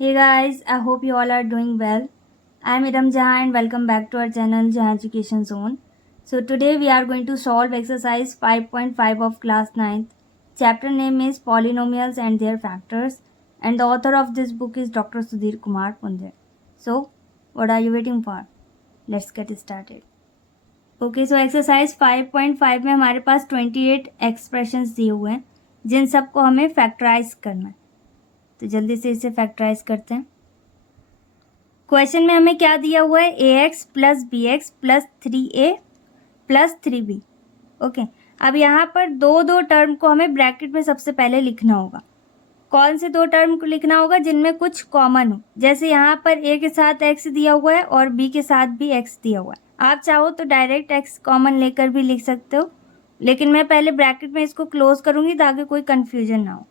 Hey guys, I hope you all are doing well. I am Iram Jahan and welcome back to our channel Jahan Education Zone. So today we are going to solve exercise 5.5 of class 9th. Chapter name is Polynomials and Their Factors and the author of this book is Dr. Sudhir Kumar Punde. So what are you waiting for? Let's get started. Okay so exercise 5.5 में हमारे पास 28 expressions दिए हुए हैं जिन सबको हमें factorise करना है। तो जल्दी से इसे फैक्टराइज करते हैं। क्वेश्चन में हमें क्या दिया हुआ है, ax plus b x plus 3a plus 3b। Okay, अब यहाँ पर दो टर्म को हमें ब्रैकेट में सबसे पहले लिखना होगा। कौन से दो टर्म को लिखना होगा? जिनमें कुछ कॉमन हो। जैसे यहाँ पर a के साथ x दिया हुआ है और b के साथ भी x दिया हुआ है। आप चाहो तो डायरेक्ट x कॉमन लेकर भी लिख सकते हो, लेकिन मैं पहले ब्रैकेट में इसको क्लोज करूँगी ताकि कोई कन्फ्यूजन ना हो।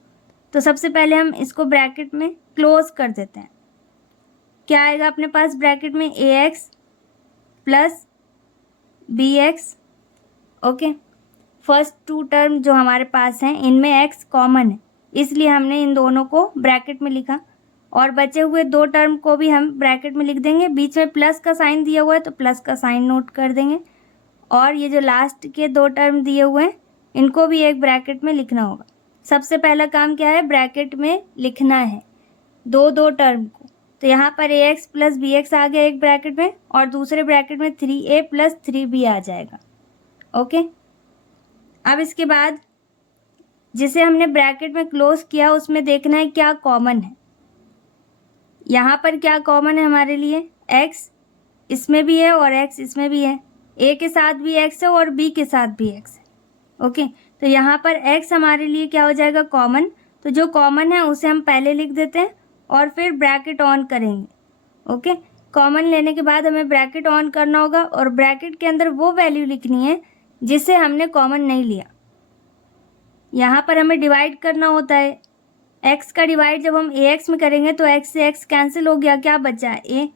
तो सबसे पहले हम इसको ब्रैकेट में क्लोज कर देते हैं। क्या आएगा अपने पास ब्रैकेट में? ax plus bx। Okay, first two term जो हमारे पास हैं इनमें x कॉमन है, इसलिए हमने इन दोनों को ब्रैकेट में लिखा। और बचे हुए दो टर्म को भी हम ब्रैकेट में लिख देंगे। बीच में प्लस का साइन दिया हुआ है तो प्लस का साइन नोट कर देंगे। और ये जो लास्ट के दो टर्म दिए हुए हैं इनको भी एक ब्रैकेट में लिखना होगा। सबसे पहला काम क्या है? ब्रैकेट में लिखना है दो टर्म को। तो यहाँ पर ax प्लस बी एक्स आ गया एक ब्रैकेट में और दूसरे ब्रैकेट में 3a प्लस 3b आ जाएगा। ओके, अब इसके बाद जिसे हमने ब्रैकेट में क्लोज किया उसमें देखना है क्या कॉमन है। यहाँ पर क्या कॉमन है हमारे लिए? x इसमें भी है और x इसमें भी है। a के साथ भी x है और b के साथ भी x है। ओके, तो यहाँ पर x हमारे लिए क्या हो जाएगा? कॉमन। तो जो कॉमन है उसे हम पहले लिख देते हैं और फिर ब्रैकेट ऑन करेंगे। ओके, कॉमन लेने के बाद हमें ब्रैकेट ऑन करना होगा और ब्रैकेट के अंदर वो वैल्यू लिखनी है जिसे हमने कॉमन नहीं लिया। यहाँ पर हमें डिवाइड करना होता है। x का डिवाइड जब हम ax में करेंगे तो x से x कैंसिल हो गया, क्या बचा? a।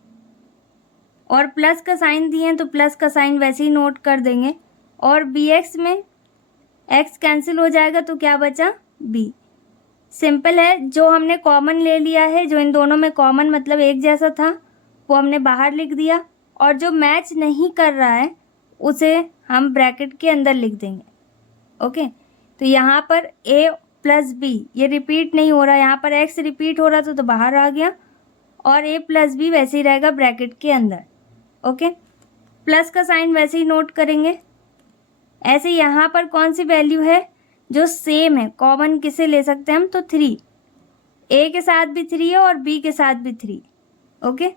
और प्लस का साइन दिए हैं तो प्लस का साइन वैसे ही नोट कर देंगे। और bx में x कैंसिल हो जाएगा तो क्या बचा? b। सिंपल है, जो हमने कॉमन ले लिया है, जो इन दोनों में कॉमन मतलब एक जैसा था, वो हमने बाहर लिख दिया। और जो मैच नहीं कर रहा है उसे हम ब्रैकेट के अंदर लिख देंगे। ओके, तो यहाँ पर a प्लस b ये रिपीट नहीं हो रहा, यहाँ पर x रिपीट हो रहा तो बाहर आ गया और a प्लस b वैसे ही रहेगा ब्रैकेट के अंदर। ओके, प्लस का साइन वैसे ही नोट करेंगे। ऐसे यहाँ पर कौन सी वैल्यू है जो सेम है? कॉमन किसे ले सकते हैं हम? तो 3। a के साथ भी 3 है और b के साथ भी 3। ओके,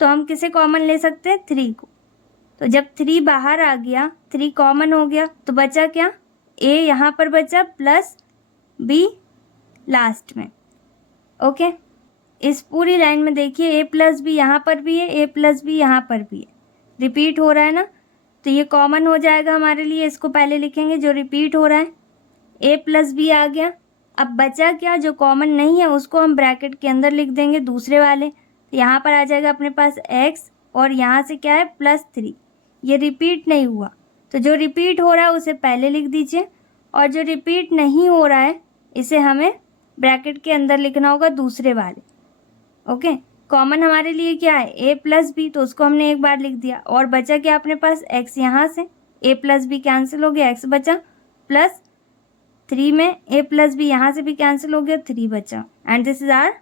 तो हम किसे कॉमन ले सकते हैं? 3 को। तो जब 3 बाहर आ गया, 3 कॉमन हो गया तो बचा क्या? a यहाँ पर बचा प्लस b लास्ट में। ओके, इस पूरी लाइन में देखिए a प्लस बी यहाँ पर भी है, a प्लस बी यहाँ पर भी है। रिपीट हो रहा है ना, तो ये कॉमन हो जाएगा हमारे लिए। इसको पहले लिखेंगे जो रिपीट हो रहा है। a प्लस बी आ गया। अब बचा क्या? जो कॉमन नहीं है उसको हम ब्रैकेट के अंदर लिख देंगे दूसरे वाले। तो यहाँ पर आ जाएगा अपने पास x और यहाँ से क्या है? प्लस 3। ये रिपीट नहीं हुआ, तो जो रिपीट हो रहा है उसे पहले लिख दीजिए और जो रिपीट नहीं हो रहा है इसे हमें ब्रैकेट के अंदर लिखना होगा दूसरे वाले। ओके, कॉमन हमारे लिए क्या है? a प्लस बी, तो उसको हमने एक बार लिख दिया। और बचा क्या अपने पास? x। यहाँ से a प्लस बी कैंसिल हो गया, x बचा प्लस 3 में a प्लस बी यहाँ से भी कैंसिल हो गया, 3 बचा। And this is our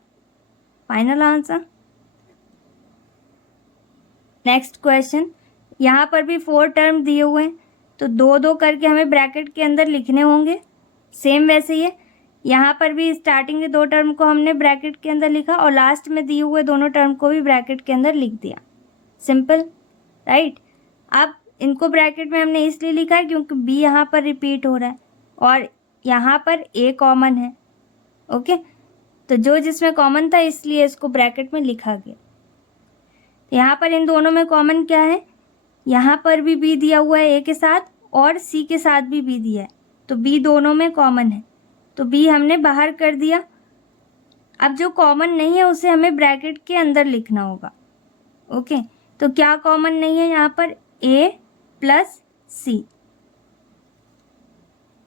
final answer. Next question, यहाँ पर भी 4 टर्म दिए हुए हैं तो दो करके हमें ब्रैकेट के अंदर लिखने होंगे। सेम वैसे ही है, यहाँ पर भी स्टार्टिंग के 2 टर्म को हमने ब्रैकेट के अंदर लिखा और लास्ट में दिए हुए दोनों टर्म को भी ब्रैकेट के अंदर लिख दिया। Simple, right. अब इनको ब्रैकेट में हमने इसलिए लिखा है क्योंकि b यहाँ पर रिपीट हो रहा है और यहाँ पर a कॉमन है। ओके, तो जो जिसमें कॉमन था इसलिए इसको ब्रैकेट में लिखा गया। यहाँ पर इन दोनों में कॉमन क्या है? यहाँ पर भी b दिया हुआ है a के साथ और c के साथ भी b दिया है, तो b दोनों में कॉमन है, तो b हमने बाहर कर दिया। अब जो कॉमन नहीं है उसे हमें ब्रैकेट के अंदर लिखना होगा। ओके, तो क्या कॉमन नहीं है यहाँ पर? a plus c।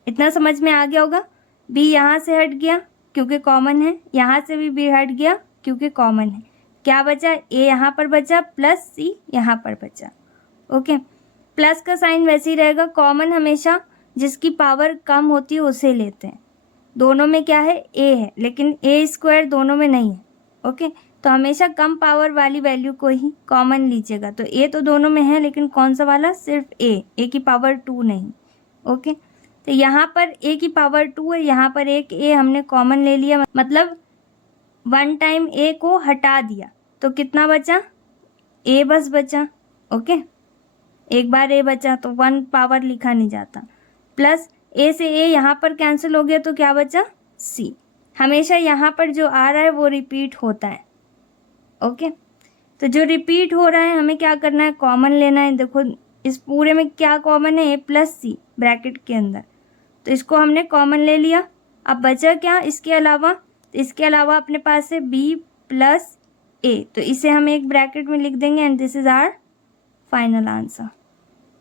इतना समझ में आ गया होगा। b यहाँ से हट गया क्योंकि कॉमन है, यहाँ से भी b हट गया क्योंकि कॉमन है। क्या बचा, ए यहाँ पर बचा प्लस सी यहाँ पर बचा। ओके, प्लस का साइन वैसे ही रहेगा, कॉमन हमेशा जिसकी पावर कम होती है उसे लेते हैं। दोनों में क्या है, ए है, लेकिन ए स्क्वायर दोनों में नहीं है। ओके, तो हमेशा कम पावर वाली वैल्यू को ही कॉमन लीजिएगा। तो ए तो दोनों में है, लेकिन कौन सा वाला, सिर्फ ए की पावर 2 नहीं। ओके, तो यहाँ पर ए की पावर 2 है, यहाँ पर एक ए हमने कॉमन ले लिया, मतलब 1 टाइम ए को हटा दिया, तो कितना बचा, ए बस बचा। ओके, एक बार ए बचा तो 1 पावर लिखा नहीं जाता, प्लस ए से ए यहाँ पर कैंसिल हो गया तो क्या बचा, सी। हमेशा यहाँ पर जो आ रहा है वो रिपीट होता है। ओके, तो जो रिपीट हो रहा है हमें क्या करना है, कॉमन लेना है। देखो इस पूरे में क्या कॉमन है, ए प्लस सी ब्रैकेट के अंदर, तो इसको हमने कॉमन ले लिया। अब बचा क्या इसके अलावा, तो इसके अलावा अपने पास है बी प्लस ए, तो इसे हम एक ब्रैकेट में लिख देंगे and this is our final answer.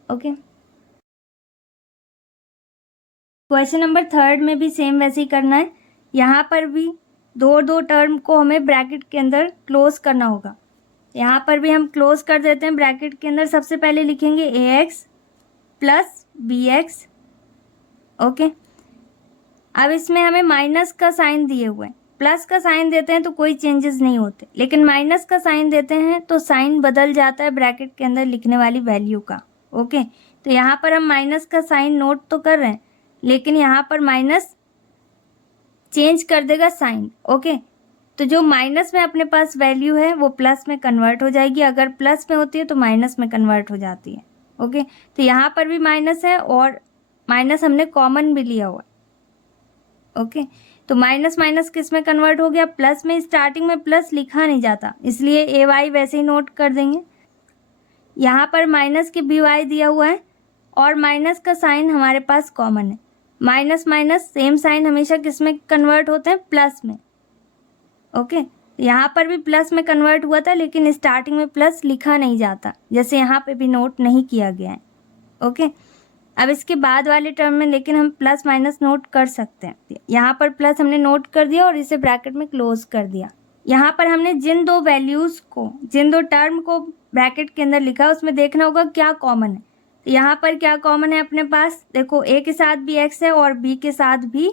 Okay, question number 3 में भी सेम वैसे ही करना है। यहाँ पर भी दो टर्म को हमें ब्रैकेट के अंदर क्लोज करना होगा। यहाँ पर भी हम क्लोज कर देते हैं ब्रैकेट के अंदर। सबसे पहले लिखेंगे a x plus b x. Okay, अब इसमें हमें माइनस का साइन दिए हुए हैं, प्लस का साइन देते हैं तो कोई चेंजेस नहीं होते, लेकिन माइनस का साइन देते हैं तो साइन बदल जाता है ब्रैकेट के अंदर लिखने वाली वैल्यू का। ओके, तो यहाँ पर हम माइनस का साइन नोट तो कर रहे हैं, लेकिन यहाँ पर माइनस चेंज कर देगा साइन। ओके, तो जो माइनस में अपने पास वैल्यू है वो प्लस में कन्वर्ट हो जाएगी, अगर प्लस में होती है तो माइनस में कन्वर्ट हो जाती है। ओके, तो यहाँ पर भी माइनस है और माइनस हमने कॉमन भी लिया हुआ है। ओके, तो माइनस माइनस किस में कन्वर्ट हो गया, प्लस में। स्टार्टिंग में प्लस लिखा नहीं जाता, इसलिए ए वाई वैसे ही नोट कर देंगे। यहाँ पर माइनस के बी वाई दिया हुआ है और माइनस का साइन हमारे पास कॉमन है। माइनस माइनस सेम साइन हमेशा किस में कन्वर्ट होते हैं, प्लस में। ओके, यहाँ पर भी प्लस में कन्वर्ट हुआ था, लेकिन स्टार्टिंग में प्लस लिखा नहीं जाता, जैसे यहाँ पे भी नोट नहीं किया गया है। ओके, अब इसके बाद वाले टर्म में लेकिन हम प्लस माइनस नोट कर सकते हैं। यहाँ पर प्लस हमने नोट कर दिया और इसे ब्रैकेट में क्लोज कर दिया। यहाँ पर हमने जिन दो वैल्यूज़ को, जिन दो टर्म को ब्रैकेट के अंदर लिखा उसमें देखना होगा क्या कॉमन है। तो यहाँ पर क्या कॉमन है अपने पास, देखो ए के साथ भी एक्स है और बी के साथ भी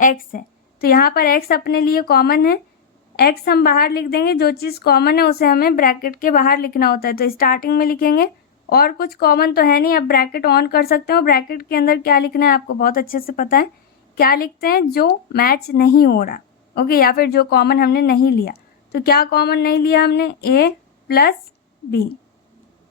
एक्स है, तो यहाँ पर एक्स अपने लिए कॉमन है। एक्स हम बाहर लिख देंगे, जो चीज़ कॉमन है उसे हमें ब्रैकेट के बाहर लिखना होता है, तो स्टार्टिंग में लिखेंगे। और कुछ कॉमन तो है नहीं, अब ब्रैकेट ऑन कर सकते हो। ब्रैकेट के अंदर क्या लिखना है आपको बहुत अच्छे से पता है, क्या लिखते हैं, जो मैच नहीं हो रहा। ओके, या फिर जो कॉमन हमने नहीं लिया। तो क्या कॉमन नहीं लिया हमने, ए प्लस बी।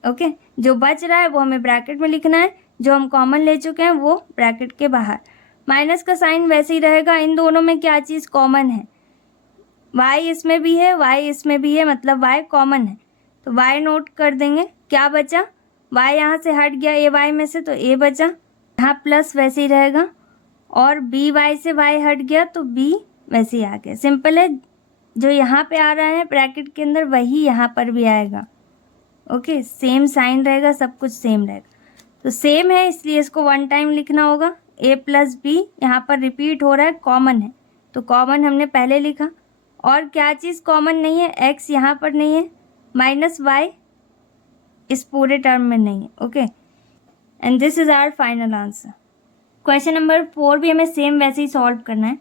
ओके, जो बच रहा है वो हमें ब्रैकेट में लिखना है, जो हम कॉमन ले चुके हैं वो ब्रैकेट के बाहर। माइनस का साइन वैसे ही रहेगा। इन दोनों में क्या चीज़ कॉमन है, वाई इसमें भी है, वाई इसमें भी है, मतलब वाई कॉमन है, तो वाई नोट कर देंगे। क्या बचा, वाई यहाँ से हट गया ए वाई में से, तो ए बचा। यहाँ प्लस वैसे ही रहेगा, और बी वाई से वाई हट गया तो बी वैसे ही आ गया। सिंपल है, जो यहाँ पे आ रहा है ब्रैकेट के अंदर वही यहाँ पर भी आएगा। ओके, सेम साइन रहेगा, सब कुछ सेम रहेगा। तो सेम है इसलिए इसको 1 टाइम लिखना होगा। ए प्लस बी यहाँ पर रिपीट हो रहा है, कॉमन है, तो कॉमन हमने पहले लिखा। और क्या चीज़ कॉमन नहीं है, एक्स यहाँ पर नहीं है, माइनस वाई इस पूरे टर्म में नहीं है। Okay, and this is our final answer. Question number 4 भी हमें सेम वैसे ही सॉल्व करना है।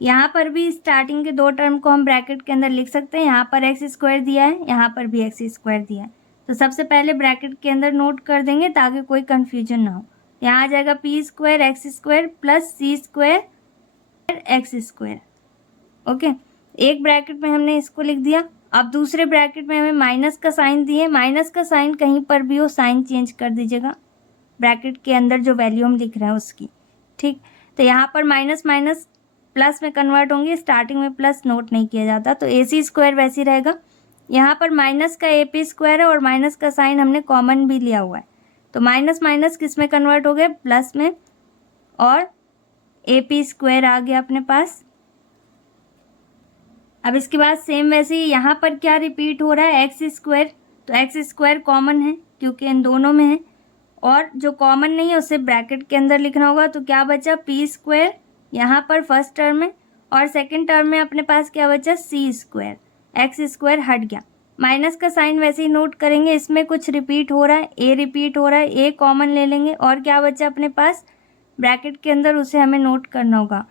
यहाँ पर भी स्टार्टिंग के 2 टर्म को हम ब्रैकेट के अंदर लिख सकते हैं। यहाँ पर एक्स स्क्वायर दिया है, यहाँ पर भी एक्स स्क्वायर दिया है, तो सबसे पहले ब्रैकेट के अंदर नोट कर देंगे ताकि कोई कन्फ्यूजन ना हो। यहाँ आ जाएगा p square x square plus c square x square. Okay, एक ब्रैकेट में हमने इसको लिख दिया। अब दूसरे ब्रैकेट में हमें माइनस का साइन दिए। माइनस का साइन कहीं पर भी हो, साइन चेंज कर दीजिएगा ब्रैकेट के अंदर जो वैल्यू हम लिख रहे हैं उसकी। ठीक, तो यहाँ पर माइनस माइनस प्लस में कन्वर्ट होंगे, स्टार्टिंग में प्लस नोट नहीं किया जाता, तो ए सी स्क्वायर वैसे ही रहेगा। यहाँ पर माइनस का ए पी स्क्वायर है और माइनस का साइन हमने कॉमन भी लिया हुआ है, तो माइनस माइनस किस में कन्वर्ट हो गए, प्लस में, और ए पी स्क्वायर आ गया अपने पास। अब इसके बाद सेम वैसे ही यहाँ पर क्या रिपीट हो रहा है, एक्स स्क्वायर, तो एक्स स्क्वायर कॉमन है क्योंकि इन दोनों में है, और जो कॉमन नहीं है उसे ब्रैकेट के अंदर लिखना होगा। तो क्या बचा, पी स्क्वायर यहाँ पर फर्स्ट टर्म में, और सेकंड टर्म में अपने पास क्या बचा, सी स्क्वायर, एक्स स्क्वायर हट गया। माइनस का साइन वैसे ही नोट करेंगे, इसमें कुछ रिपीट हो रहा है, ए रिपीट हो रहा है, ए कॉमन ले लेंगे और क्या बचा अपने पास ब्रैकेट के अंदर, उसे हमें नोट करना होगा।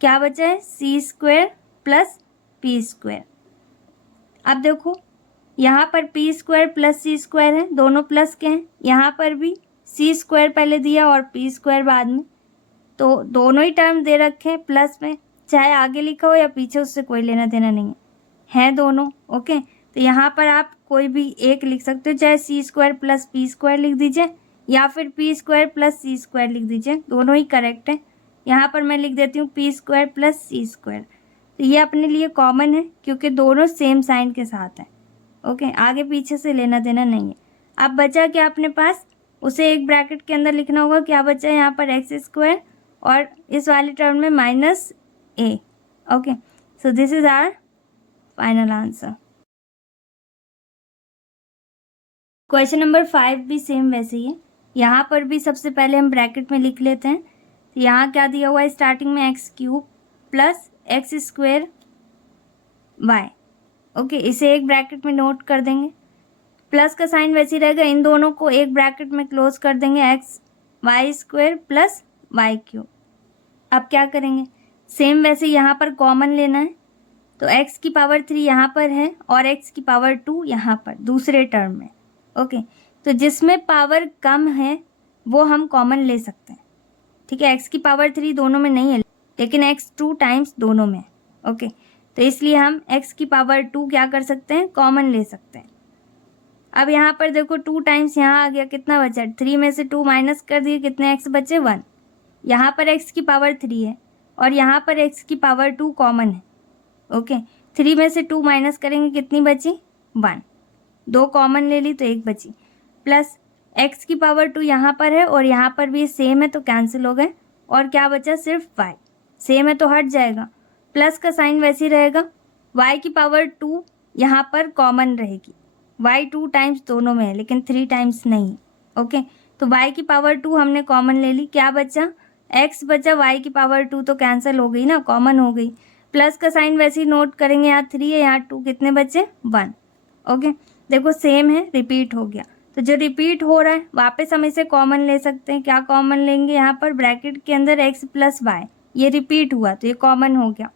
क्या बचा है, सी स्क्वायर प्लस पी स्क्वायर। अब देखो यहाँ पर P square plus c square है, दोनों प्लस के हैं। यहाँ पर भी सी स्क्वायर पहले दिया और पी स्क्वायर बाद में, तो दोनों ही टर्म दे रखे हैं प्लस में, चाहे आगे लिखा हो या पीछे, उससे कोई लेना देना नहीं है दोनों। ओके, तो यहाँ पर आप कोई भी एक लिख सकते हो, चाहे सी स्क्वायर प्लस पी स्क्वायर लिख दीजिए या फिर P square plus c square लिख दीजिए, दोनों ही करेक्ट है। यहाँ पर मैं लिख देती हूँ P square plus c square, तो ये अपने लिए कॉमन है क्योंकि दोनों सेम साइन के साथ हैं। ओके, आगे पीछे से लेना देना नहीं है। अब बचा क्या अपने पास, उसे एक ब्रैकेट के अंदर लिखना होगा। क्या बचा है यहाँ पर, एक्स स्क्वायर और इस वाले टर्म में minus a. Okay, so this is our final answer. Question number 5 भी सेम वैसे ही है। यहाँ पर भी सबसे पहले हम ब्रैकेट में लिख लेते हैं। तो यहाँ क्या दिया हुआ है, स्टार्टिंग में x cube plus x square y. Okay, इसे एक ब्रैकेट में नोट कर देंगे। प्लस का साइन वैसे ही रहेगा, इन दोनों को एक ब्रैकेट में क्लोज कर देंगे, x y square plus y cube. अब क्या करेंगे, सेम वैसे यहाँ पर कॉमन लेना है, तो x की पावर 3 यहाँ पर है और x की पावर 2 यहाँ पर दूसरे टर्म में। ओके, तो जिसमें पावर कम है वो हम कॉमन ले सकते हैं। ठीक है, x की पावर 3 दोनों में नहीं है, लेकिन x 2 टाइम्स दोनों में है। ओके, तो इसलिए हम x की पावर 2 क्या कर सकते हैं, कॉमन ले सकते हैं। अब यहाँ पर देखो 2 टाइम्स यहाँ आ गया, कितना बचा, 3 में से 2 माइनस कर दिए, कितने x बचे, 1। यहाँ पर x की पावर 3 है और यहाँ पर x की पावर 2 कॉमन है। ओके, 3 में से 2 माइनस करेंगे, कितनी बची, 1। 2 कॉमन ले ली तो 1 बची, प्लस x की पावर 2 यहाँ पर है और यहाँ पर भी सेम है तो कैंसिल हो गए, और क्या बचा, सिर्फ y। सेम है तो हट जाएगा, प्लस का साइन वैसे ही रहेगा। y की पावर 2 यहाँ पर कॉमन रहेगी, y 2 टाइम्स दोनों में है लेकिन 3 टाइम्स नहीं। ओके, तो y की पावर 2 हमने कॉमन ले ली, क्या बचा, x बचा, y की पावर 2 तो कैंसिल हो गई ना, कॉमन हो गई। प्लस का साइन वैसे ही नोट करेंगे, यहाँ 3 है यहाँ 2, कितने बचे, 1। ओके, देखो सेम है, रिपीट हो गया, तो जो रिपीट हो रहा है वापस हम इसे कॉमन ले सकते हैं। क्या कॉमन लेंगे, यहाँ पर ब्रैकेट के अंदर x प्लस वाई, ये रिपीट हुआ तो ये कॉमन हो गया।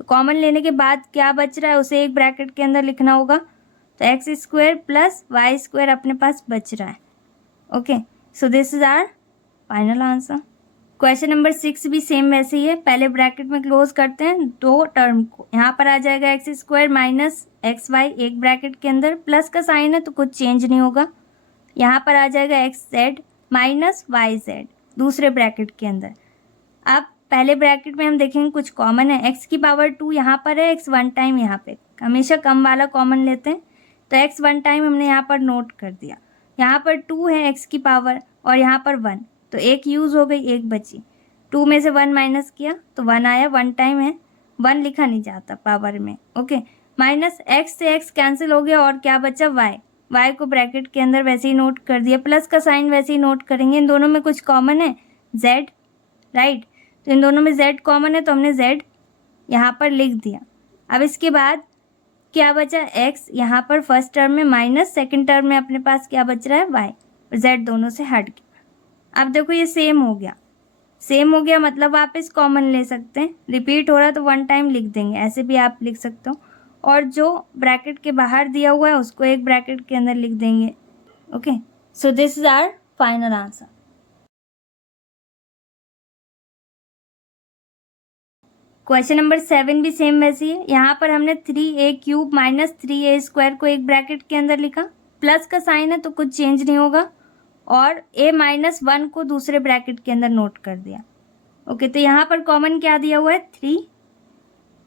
तो कॉमन लेने के बाद क्या बच रहा है, उसे एक ब्रैकेट के अंदर लिखना होगा, तो x square plus y square अपने पास बच रहा है। Okay, so this is our final answer. Question number 6 भी सेम वैसे ही है, पहले ब्रैकेट में क्लोज करते हैं दो टर्म को। यहाँ पर आ जाएगा x square minus x y एक ब्रैकेट के अंदर, प्लस का साइन है तो कुछ चेंज नहीं होगा। यहाँ पर आ जाएगा x z minus y z दूसरे ब्रैकेट के अंदर। अब पहले ब्रैकेट में हम देखेंगे कुछ कॉमन है, एक्स की पावर 2 यहाँ पर है, एक्स 1 टाइम यहाँ पे, हमेशा कम वाला कॉमन लेते हैं, तो एक्स 1 टाइम हमने यहाँ पर नोट कर दिया। यहाँ पर 2 है एक्स की पावर और यहाँ पर 1, तो एक यूज़ हो गई, एक बची। 2 में से 1 माइनस किया तो 1 आया, 1 टाइम है, 1 लिखा नहीं जाता पावर में। ओके, माइनस एक्स से एक्स कैंसिल हो गया और क्या बचा, वाई। वाई को ब्रैकेट के अंदर वैसे ही नोट कर दिया, प्लस का साइन वैसे ही नोट करेंगे। इन दोनों में कुछ कॉमन है, जेड, राइट, तो इन दोनों में जेड कॉमन है तो हमने जेड यहाँ पर लिख दिया। अब इसके बाद क्या बचा, एक्स यहाँ पर फर्स्ट टर्म में माइनस सेकेंड टर्म में अपने पास क्या बच रहा है, वाई, जेड दोनों से हट गया। अब देखो ये सेम हो गया, सेम हो गया मतलब आप इस कॉमन ले सकते हैं। रिपीट हो रहा है तो 1 टाइम लिख देंगे, ऐसे भी आप लिख सकते हो, और जो ब्रैकेट के बाहर दिया हुआ है उसको एक ब्रैकेट के अंदर लिख देंगे। Okay, so this is our final answer. Question number 7 भी सेम वैसे ही है। यहाँ पर हमने 3a cube minus 3a square को एक ब्रैकेट के अंदर लिखा, प्लस का साइन है तो कुछ चेंज नहीं होगा, और a माइनस 1 को दूसरे ब्रैकेट के अंदर नोट कर दिया। ओके, तो यहाँ पर कॉमन क्या दिया हुआ है, 3,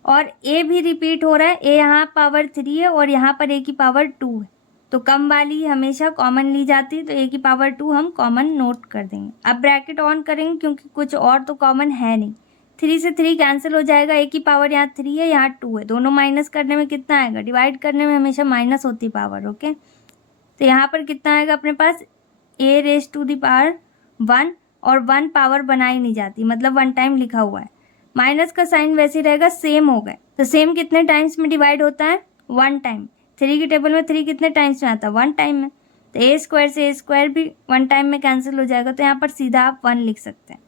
और a भी रिपीट हो रहा है, a यहाँ पावर 3 है और यहाँ पर a की पावर 2 है, तो कम वाली हमेशा कॉमन ली जाती है, तो a की पावर 2 हम कॉमन नोट कर देंगे। अब ब्रैकेट ऑन करेंगे क्योंकि कुछ और तो कॉमन है नहीं, 3 से 3 कैंसिल हो जाएगा, a की पावर यहाँ 3 है यहाँ 2 है, दोनों माइनस करने में कितना आएगा, डिवाइड करने में हमेशा माइनस होती पावर। ओके, तो यहाँ पर कितना आएगा अपने पास, a raise to the power 1, और 1 पावर बनाई नहीं जाती मतलब 1 टाइम लिखा हुआ है, माइनस का साइन वैसे ही रहेगा, सेम हो गए, तो सेम कितने टाइम्स में डिवाइड होता है, 1 टाइम। 3 की टेबल में 3 कितने टाइम्स में आता है? 1 टाइम में। तो ए स्क्वायर से ए स्क्वायर भी 1 टाइम में कैंसिल हो जाएगा, तो यहाँ पर सीधा आप 1 लिख सकते हैं।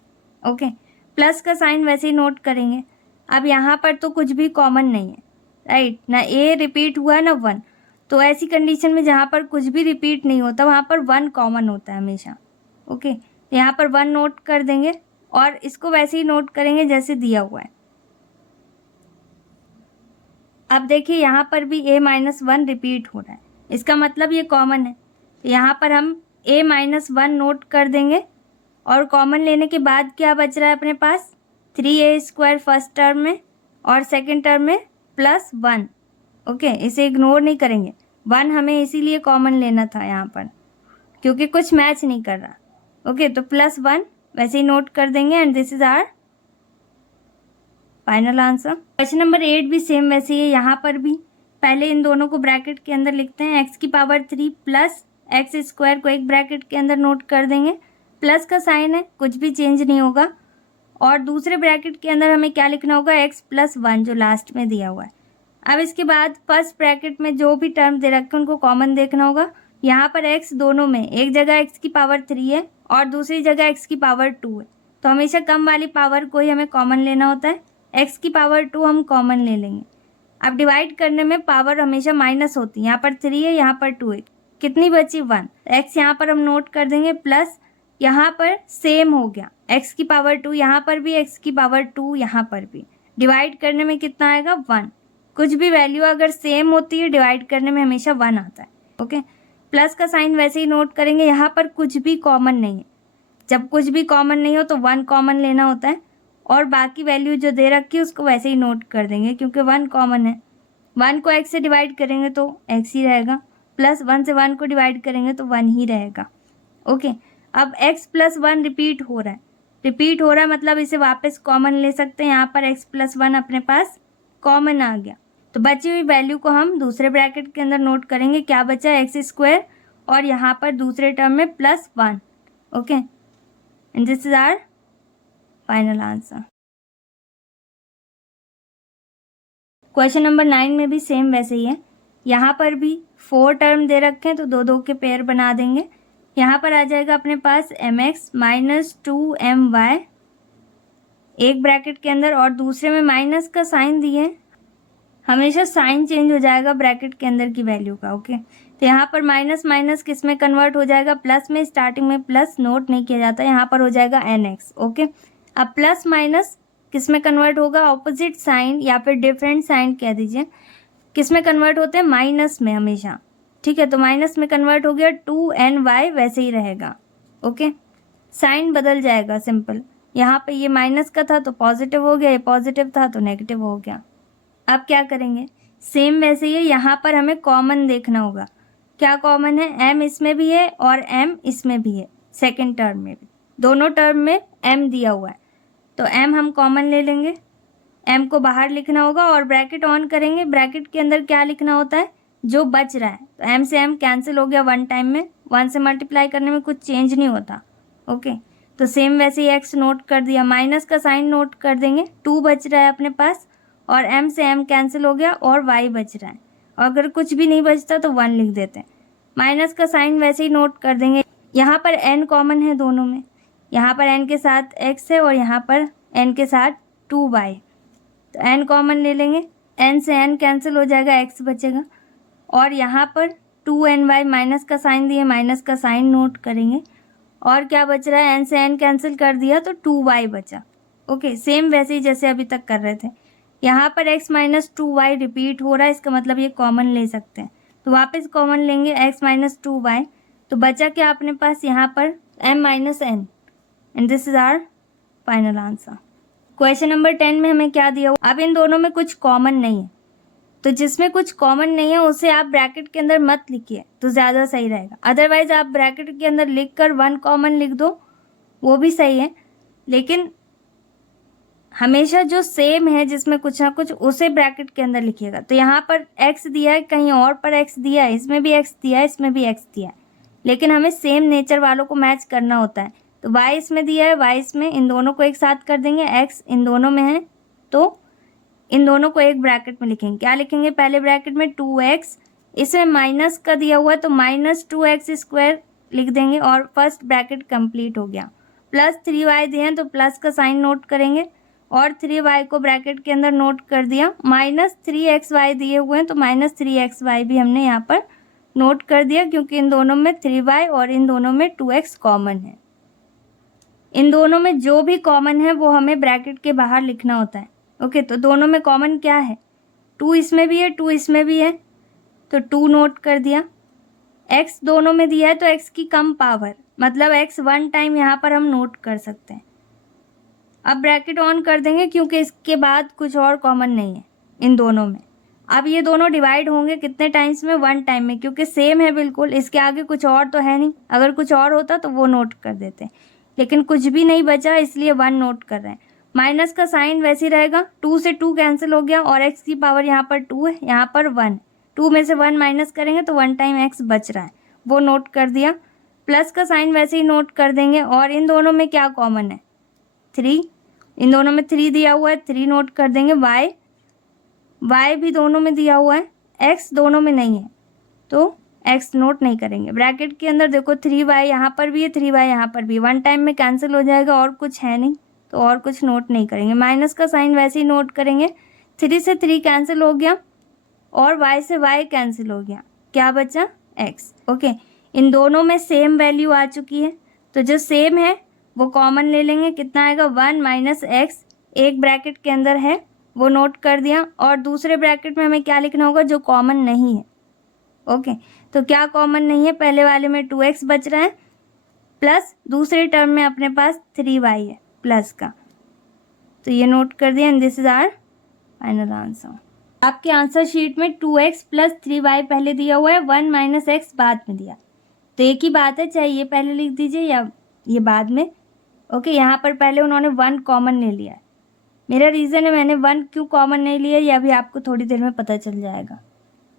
ओके, प्लस का साइन वैसे ही नोट करेंगे। अब यहाँ पर तो कुछ भी कॉमन नहीं है, राइट ना, ए रिपीट हुआ ना 1, तो ऐसी कंडीशन में जहाँ पर कुछ भी रिपीट नहीं होता वहाँ पर 1 कॉमन होता है हमेशा। ओके, तो यहाँ पर 1 नोट कर देंगे और इसको वैसे ही नोट करेंगे जैसे दिया हुआ है। अब देखिए यहाँ पर भी a माइनस 1 रिपीट हो रहा है, इसका मतलब ये कॉमन है। तो यहाँ पर हम a माइनस 1 नोट कर देंगे और कॉमन लेने के बाद क्या बच रहा है अपने पास? 3a स्क्वायर फर्स्ट टर्म में और सेकेंड टर्म में प्लस 1। ओके, इसे इग्नोर नहीं करेंगे, 1 हमें इसीलिए कॉमन लेना था यहाँ पर क्योंकि कुछ मैच नहीं कर रहा। ओके, तो प्लस 1 वैसे ही नोट कर देंगे and this is our final answer. Question number 8 भी सेम वैसे ही है। यहाँ पर भी पहले इन दोनों को ब्रैकेट के अंदर लिखते हैं, x की पावर 3 प्लस एक्स स्क्वायर को एक ब्रैकेट के अंदर नोट कर देंगे। प्लस का साइन है, कुछ भी चेंज नहीं होगा। और दूसरे ब्रैकेट के अंदर हमें क्या लिखना होगा? x प्लस 1 जो लास्ट में दिया हुआ है। अब इसके बाद फर्स्ट ब्रैकेट में जो भी टर्म दे रखे हैं उनको कॉमन देखना होगा। यहाँ पर x दोनों में, एक जगह x की पावर 3 है और दूसरी जगह x की पावर 2 है, तो हमेशा कम वाली पावर को ही हमें कॉमन लेना होता है। x की पावर 2 हम कॉमन ले लेंगे। अब डिवाइड करने में पावर हमेशा माइनस होती है, यहाँ पर 3 है, यहाँ पर 2 है, कितनी बची? 1। x यहाँ पर हम नोट कर देंगे प्लस यहाँ पर सेम हो गया, x की पावर 2 यहाँ पर भी, x की पावर 2 यहाँ पर भी। डिवाइड करने में कितना आएगा? 1। कुछ भी वैल्यू अगर सेम होती है डिवाइड करने में हमेशा 1 आता है। ओके, प्लस का साइन वैसे ही नोट करेंगे। यहाँ पर कुछ भी कॉमन नहीं है, जब कुछ भी कॉमन नहीं हो तो 1 कॉमन लेना होता है और बाकी वैल्यू जो दे रखी है उसको वैसे ही नोट कर देंगे क्योंकि 1 कॉमन है। 1 को x से डिवाइड करेंगे तो x ही रहेगा, प्लस 1 से 1 को डिवाइड करेंगे तो 1 ही रहेगा। ओके, अब x प्लस 1 रिपीट हो रहा है मतलब इसे वापस कॉमन ले सकते हैं। यहाँ पर x प्लस 1 अपने पास कॉमन आ गया, तो बची हुई वैल्यू को हम दूसरे ब्रैकेट के अंदर नोट करेंगे। क्या बचा? एक्स स्क्वायर और यहाँ पर दूसरे टर्म में plus 1। Okay, and this is our final answer. Question number 9 में भी सेम वैसे ही है। यहाँ पर भी 4 टर्म दे रखे हैं तो 2-2 के पेयर बना देंगे। यहाँ पर आ जाएगा अपने पास mx माइनस 2my एक ब्रैकेट के अंदर और दूसरे में माइनस का साइन दिए, हमेशा साइन चेंज हो जाएगा ब्रैकेट के अंदर की वैल्यू का। ओके, तो यहाँ पर माइनस माइनस किस में कन्वर्ट हो जाएगा? प्लस में। स्टार्टिंग में प्लस नोट नहीं किया जाता, यहाँ पर हो जाएगा nx। ओके, अब प्लस माइनस किस में कन्वर्ट होगा? ऑपोजिट साइन या फिर डिफरेंट साइन कह दीजिए, किस में कन्वर्ट होते हैं? माइनस में हमेशा। ठीक है, तो माइनस में कन्वर्ट हो गया, 2ny वैसे ही रहेगा। ओके, साइन बदल जाएगा सिंपल। यहाँ पे ये माइनस का था तो पॉजिटिव हो गया, ये पॉजिटिव था तो नेगेटिव हो गया। अब क्या करेंगे? सेम वैसे ही है, यहाँ पर हमें कॉमन देखना होगा। क्या कॉमन है? m इसमें भी है और m इसमें भी है, सेकेंड टर्म में भी, दोनों टर्म में m दिया हुआ है, तो m हम कॉमन ले लेंगे। m को बाहर लिखना होगा और ब्रैकेट ऑन करेंगे। ब्रैकेट के अंदर क्या लिखना होता है? जो बच रहा है, तो m से m कैंसिल हो गया 1 टाइम में, 1 से मल्टीप्लाई करने में कुछ चेंज नहीं होता। ओके, तो सेम वैसे ही x नोट कर दिया, माइनस का साइन नोट कर देंगे, 2 बच रहा है अपने पास और m से m कैंसिल हो गया और y बच रहा है, और अगर कुछ भी नहीं बचता तो 1 लिख देते हैं। माइनस का साइन वैसे ही नोट कर देंगे। यहाँ पर n कॉमन है दोनों में, यहाँ पर n के साथ x है और यहाँ पर n के साथ 2y, तो n कॉमन ले लेंगे, n से n कैंसिल हो जाएगा, x बचेगा और यहाँ पर 2ny माइनस का साइन दिए, माइनस का साइन नोट करेंगे और क्या बच रहा है? n से n कैंसिल कर दिया तो 2y बचा। ओके, सेम वैसे ही जैसे अभी तक कर रहे थे। यहाँ पर x माइनस 2y रिपीट हो रहा है, इसका मतलब ये कॉमन ले सकते हैं, तो वापस कॉमन लेंगे x माइनस 2y, तो बचा क्या अपने पास? यहाँ पर m minus n, and this is our final answer. Question number 10 में हमें क्या दिया हुआ? अब इन दोनों में कुछ कॉमन नहीं है, तो जिसमें कुछ कॉमन नहीं है उसे आप ब्रैकेट के अंदर मत लिखिए तो ज़्यादा सही रहेगा। अदरवाइज आप ब्रैकेट के अंदर लिख कर 1 कॉमन लिख दो, वो भी सही है, लेकिन हमेशा जो सेम है जिसमें कुछ ना कुछ उसे ब्रैकेट के अंदर लिखिएगा। तो यहाँ पर x दिया है, कहीं और पर x दिया है, इसमें भी x दिया है, इसमें भी x दिया है, लेकिन हमें सेम नेचर वालों को मैच करना होता है। तो y इसमें दिया है, y इसमें, इन दोनों को एक साथ कर देंगे, x इन दोनों में है तो इन दोनों को एक ब्रैकेट में लिखेंगे। क्या लिखेंगे? पहले ब्रैकेट में 2x, इसमें माइनस का दिया हुआ है तो -2x² लिख देंगे और फर्स्ट ब्रैकेट कंप्लीट हो गया। प्लस 3y दिए हैं तो प्लस का साइन नोट करेंगे और 3y को ब्रैकेट के अंदर नोट कर दिया। -3xy दिए हुए हैं तो -3xy भी हमने यहाँ पर नोट कर दिया, क्योंकि इन दोनों में 3y और इन दोनों में 2x कॉमन है। इन दोनों में जो भी कॉमन है वो हमें ब्रैकेट के बाहर लिखना होता है। ओके, तो दोनों में कॉमन क्या है? 2 इसमें भी है, 2 इसमें भी है, तो 2 नोट कर दिया। x दोनों में दिया है तो x की कम पावर, मतलब x 1 टाइम यहाँ पर हम नोट कर सकते हैं। अब ब्रैकेट ऑन कर देंगे क्योंकि इसके बाद कुछ और कॉमन नहीं है इन दोनों में। अब ये दोनों डिवाइड होंगे कितने टाइम्स में? 1 टाइम में, क्योंकि सेम है बिल्कुल, इसके आगे कुछ और तो है नहीं। अगर कुछ और होता तो वो नोट कर देते, लेकिन कुछ भी नहीं बचा इसलिए 1 नोट कर रहे हैं। माइनस का साइन वैसे ही रहेगा, 2 से 2 कैंसिल हो गया और x की पावर यहाँ पर 2 है, यहाँ पर 1। 2 में से 1 माइनस करेंगे तो 1 टाइम x बच रहा है, वो नोट कर दिया। प्लस का साइन वैसे ही नोट कर देंगे और इन दोनों में क्या कॉमन है? 3। इन दोनों में 3 दिया हुआ है, 3 नोट कर देंगे। y भी दोनों में दिया हुआ है, x दोनों में नहीं है तो x नोट नहीं करेंगे। ब्रैकेट के अंदर देखो 3y यहाँ पर भी है, 3y यहाँ पर भी, 1 टाइम में कैंसिल हो जाएगा और कुछ है नहीं तो और कुछ नोट नहीं करेंगे। माइनस का साइन वैसे ही नोट करेंगे, 3 से 3 कैंसिल हो गया और y से y कैंसिल हो गया, क्या बचा? x। ओके, इन दोनों में सेम वैल्यू आ चुकी है तो जो सेम है वो कॉमन ले लेंगे। कितना आएगा? 1 - x, एक ब्रैकेट के अंदर है वो नोट कर दिया और दूसरे ब्रैकेट में हमें क्या लिखना होगा? जो कॉमन नहीं है। ओके, तो क्या कॉमन नहीं है? पहले वाले में 2x बच रहा है प्लस दूसरे टर्म में अपने पास 3y है प्लस का, तो ये नोट कर दिया and this is our final answer. आपके आंसर शीट में 2x + 3y पहले दिया हुआ है, 1 - x बाद में दिया, तो एक ही बात है, चाहे ये पहले लिख दीजिए या ये बाद में। ओके, यहाँ पर पहले उन्होंने 1 कॉमन ले लिया है। मेरा रीज़न है मैंने 1 क्यों कॉमन नहीं लिया ये अभी आपको थोड़ी देर में पता चल जाएगा।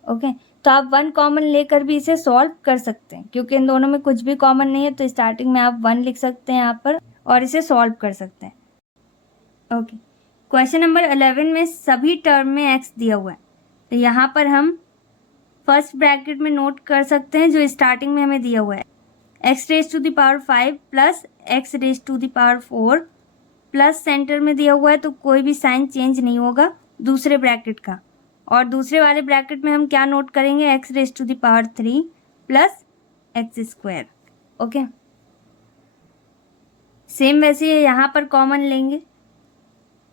ओके, तो आप 1 कॉमन लेकर भी इसे सॉल्व कर सकते हैं, क्योंकि इन दोनों में कुछ भी कॉमन नहीं है तो स्टार्टिंग में आप 1 लिख सकते हैं यहाँ पर और इसे सॉल्व कर सकते हैं। ओके, क्वेश्चन नंबर 11 में सभी टर्म में x दिया हुआ है, तो यहाँ पर हम फर्स्ट ब्रैकेट में नोट कर सकते हैं जो स्टार्टिंग में हमें दिया हुआ है, x⁵ plus x⁴ plus centre में दिया हुआ है तो कोई भी साइन चेंज नहीं होगा दूसरे ब्रैकेट का, और दूसरे वाले ब्रैकेट में हम क्या नोट करेंगे? x⁵ plus x²। Okay, same वैसे यहाँ पर कॉमन लेंगे,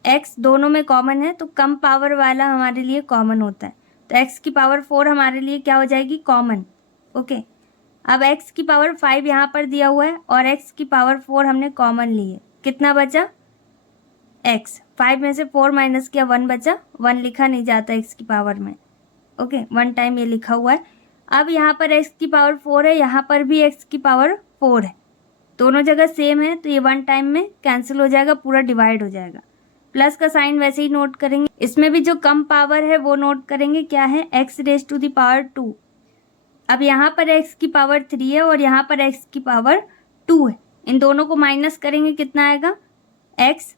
x दोनों में कॉमन है तो कम पावर वाला हमारे लिए कॉमन होता है, तो x की पावर 4 हमारे लिए क्या हो जाएगी? कॉमन। ओके, अब x की पावर 5 यहाँ पर दिया हुआ है और x की पावर 4 हमने कॉमन ली है, कितना बचा? x। 5 में से 4 माइनस किया, 1 बचा, 1 लिखा नहीं जाता x की पावर में। ओके, 1 टाइम ये लिखा हुआ है। अब यहाँ पर x की पावर 4 है, यहाँ पर भी x की पावर 4 है, दोनों जगह सेम है तो ये 1 टाइम में कैंसिल हो जाएगा, पूरा डिवाइड हो जाएगा। प्लस का साइन वैसे ही नोट करेंगे, इसमें भी जो कम पावर है वो नोट करेंगे, क्या है? x⁻²। अब यहाँ पर x की पावर 3 है और यहाँ पर x की पावर 2 है, इन दोनों को माइनस करेंगे, कितना आएगा? x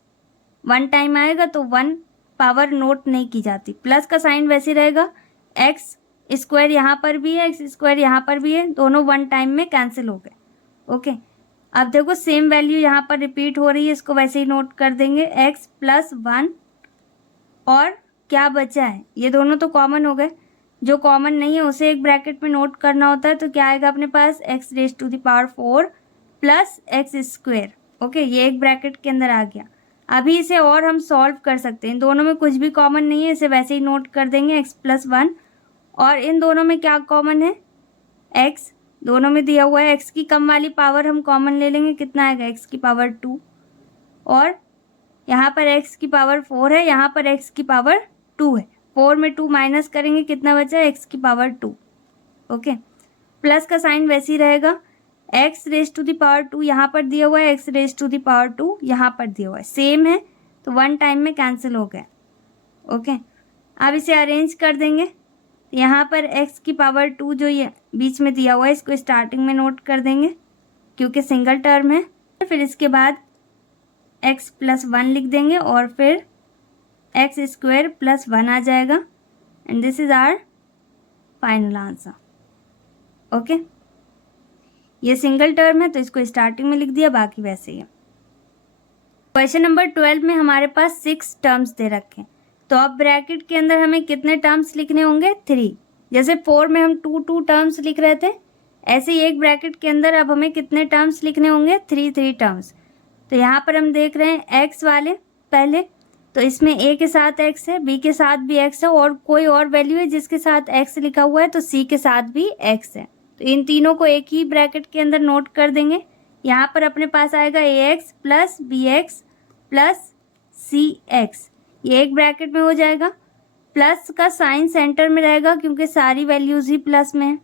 1 टाइम आएगा तो 1 पावर नोट नहीं की जाती। प्लस का साइन वैसे रहेगा, x² यहाँ पर भी है, x² यहाँ पर भी है, दोनों 1 टाइम में कैंसिल हो गए। ओके, अब देखो सेम वैल्यू यहाँ पर रिपीट हो रही है, इसको वैसे ही नोट कर देंगे, x + 1 और क्या बचा है? ये दोनों तो कॉमन हो गए, जो कॉमन नहीं है उसे एक ब्रैकेट में नोट करना होता है, तो क्या आएगा अपने पास? x⁴ plus x²। ओके, ये एक ब्रैकेट के अंदर आ गया। अभी इसे और हम सॉल्व कर सकते हैं, इन दोनों में कुछ भी कॉमन नहीं है, इसे वैसे ही नोट कर देंगे x + 1, और इन दोनों में क्या कॉमन है? x दोनों में दिया हुआ है, x की कम वाली पावर हम कॉमन ले लेंगे, कितना आएगा? x की पावर 2, और यहाँ पर x की पावर 4 है, यहाँ पर x की पावर 2 है, 4 में 2 माइनस करेंगे, कितना बचा? x की पावर 2। ओके, प्लस का साइन वैसे ही रहेगा, x⁻² यहाँ पर दिया हुआ है, x⁻² यहाँ पर दिया हुआ है, सेम है तो 1 टाइम में कैंसिल हो गया। ओके, अब इसे अरेंज कर देंगे, यहाँ पर x की पावर 2 जो ये बीच में दिया हुआ है इसको स्टार्टिंग में नोट कर देंगे क्योंकि सिंगल टर्म है, फिर इसके बाद x + 1 लिख देंगे और फिर एक्स स्क्वायर प्लस 1 आ जाएगा and this is our final answer. Okay, ये सिंगल टर्म है तो इसको स्टार्टिंग में लिख दिया, बाकी वैसे ही है। क्वेश्चन नंबर 12 में हमारे पास 6 टर्म्स दे रखे हैं, तो अब ब्रैकेट के अंदर हमें कितने टर्म्स लिखने होंगे? 3। जैसे 4 में हम 2 टर्म्स लिख रहे थे, ऐसे ही एक ब्रैकेट के अंदर अब हमें कितने टर्म्स लिखने होंगे? 3 टर्म्स। तो यहाँ पर हम देख रहे हैं एक्स वाले पहले, तो इसमें ए के साथ एक्स है, बी के साथ भी एक्स है, और कोई और वैल्यू है जिसके साथ एक्स लिखा हुआ है, तो सी के साथ भी एक्स है। तो इन तीनों को एक ही ब्रैकेट के अंदर नोट कर देंगे। यहाँ पर अपने पास आएगा a x plus b x plus c x, ये एक ब्रैकेट में हो जाएगा। प्लस का साइन सेंटर में रहेगा क्योंकि सारी वैल्यूज़ ही प्लस में है।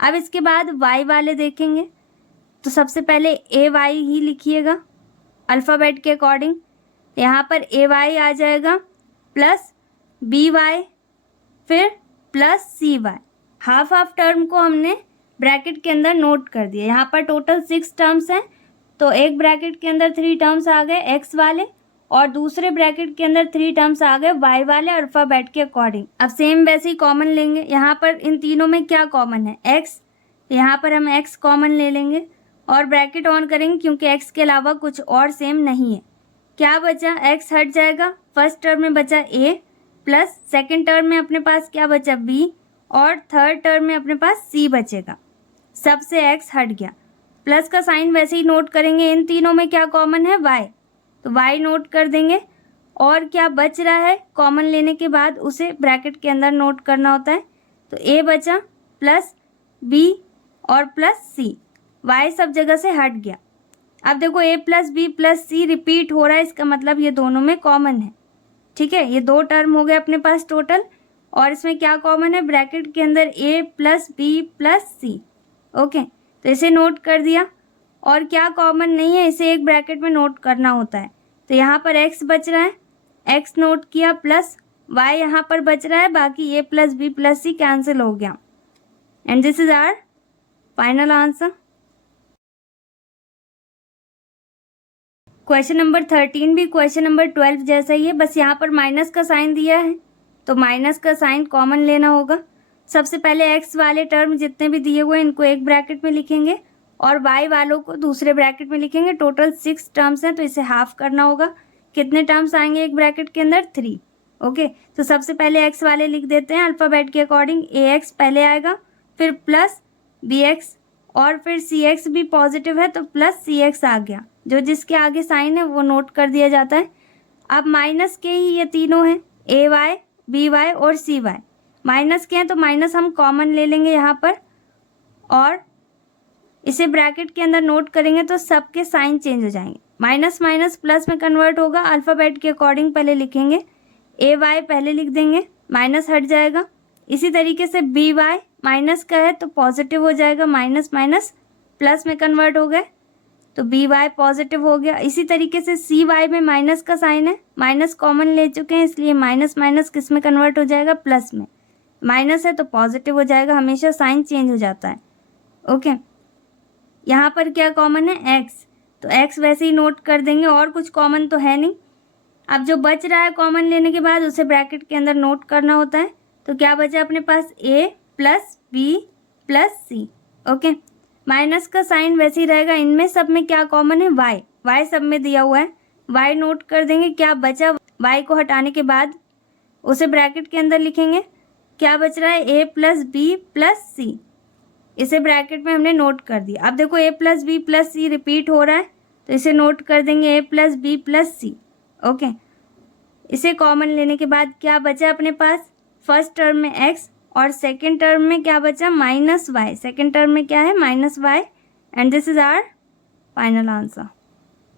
अब इसके बाद y वाले देखेंगे, तो सबसे पहले ए वाई ही लिखिएगा अल्फ़ाबेट के अकॉर्डिंग। यहाँ पर ए वाई आ जाएगा प्लस बी वाई फिर प्लस सी वाई। हाफ हाफ टर्म को हमने ब्रैकेट के अंदर नोट कर दिया। यहाँ पर टोटल 6 टर्म्स हैं, तो एक ब्रैकेट के अंदर 3 टर्म्स आ गए एक्स वाले और दूसरे ब्रैकेट के अंदर 3 टर्म्स आ गए वाई वाले अल्फ़ाबेट के अकॉर्डिंग। अब सेम वैसे ही कॉमन लेंगे। यहाँ पर इन तीनों में क्या कॉमन है? एक्स, यहाँ पर हम एक्स कॉमन ले लेंगे और ब्रैकेट ऑन करेंगे क्योंकि एक्स के अलावा कुछ और सेम नहीं है। क्या बचा? एक्स हट जाएगा, फर्स्ट टर्म में बचा ए प्लस सेकेंड टर्म में अपने पास क्या बचा? बी, और थर्ड टर्म में अपने पास सी बचेगा। सबसे एक्स हट गया। प्लस का साइन वैसे ही नोट करेंगे। इन तीनों में क्या कॉमन है? वाई, तो वाई नोट कर देंगे। और क्या बच रहा है कॉमन लेने के बाद, उसे ब्रैकेट के अंदर नोट करना होता है। तो ए बचा प्लस बी और प्लस सी, वाई सब जगह से हट गया। अब देखो ए प्लस बी प्लस सी रिपीट हो रहा है, इसका मतलब ये दोनों में कॉमन है। ठीक है, ये 2 टर्म हो गए अपने पास टोटल, और इसमें क्या कॉमन है? ब्रैकेट के अंदर ए प्लस बी प्लस सी। ओके, तो इसे नोट कर दिया। और क्या कॉमन नहीं है, इसे एक ब्रैकेट में नोट करना होता है। तो यहाँ पर x बच रहा है, x नोट किया, प्लस y यहाँ पर बच रहा है, बाकी a plus b plus c cancel हो गया and this is our final answer. Question number 13 भी क्वेश्चन नंबर 12 जैसा ही है, बस यहाँ पर माइनस का साइन दिया है, तो माइनस का साइन कॉमन लेना होगा। सबसे पहले x वाले टर्म जितने भी दिए हुए हैं इनको एक ब्रैकेट में लिखेंगे और y वालों को दूसरे ब्रैकेट में लिखेंगे। टोटल 6 टर्म्स हैं, तो इसे हाफ करना होगा। कितने टर्म्स आएंगे एक ब्रैकेट के अंदर? 3। ओके, तो सबसे पहले x वाले लिख देते हैं अल्फ़ाबेट के अकॉर्डिंग। ax पहले आएगा, फिर प्लस bx, और फिर cx भी पॉजिटिव है तो प्लस cx आ गया। जो जिसके आगे साइन है वो नोट कर दिया जाता है। अब माइनस के ही ये तीनों हैं, ए वाई, बी वाई और सी वाई। माइनस के हैं तो माइनस हम कॉमन ले लेंगे यहाँ पर, और इसे ब्रैकेट के अंदर नोट करेंगे तो सबके साइन चेंज हो जाएंगे। माइनस माइनस प्लस में कन्वर्ट होगा, अल्फ़ाबेट के अकॉर्डिंग पहले लिखेंगे। ए वाई पहले लिख देंगे, माइनस हट जाएगा। इसी तरीके से बी वाई माइनस का है तो पॉजिटिव हो जाएगा, माइनस माइनस प्लस में कन्वर्ट हो गए तो बी वाई पॉजिटिव हो गया। इसी तरीके से सी वाई में माइनस का साइन है, माइनस कॉमन ले चुके हैं इसलिए माइनस माइनस किस में कन्वर्ट हो जाएगा? प्लस में। माइनस है तो पॉजिटिव हो जाएगा, हमेशा साइन चेंज हो जाता है। ओके, यहाँ पर क्या कॉमन है? एक्स, तो एक्स वैसे ही नोट कर देंगे, और कुछ कॉमन तो है नहीं। अब जो बच रहा है कॉमन लेने के बाद उसे ब्रैकेट के अंदर नोट करना होता है। तो क्या बचा अपने पास? ए प्लस बी प्लस सी। ओके, माइनस का साइन वैसे ही रहेगा। इनमें सब में क्या कॉमन है? वाई, वाई सब में दिया हुआ है, वाई नोट कर देंगे। क्या बचा? वाई को हटाने के बाद उसे ब्रैकेट के अंदर लिखेंगे। क्या बच रहा है? ए प्लस बी प्लस सी, इसे ब्रैकेट में हमने नोट कर दिया। अब देखो ए प्लस बी प्लस सी रिपीट हो रहा है तो इसे नोट कर देंगे, ए प्लस बी प्लस सी। ओके, इसे कॉमन लेने के बाद क्या बचा अपने पास? फर्स्ट टर्म में एक्स और सेकेंड टर्म में क्या बचा? Minus Y. सेकेंड टर्म में क्या है? Minus y and this is our final answer.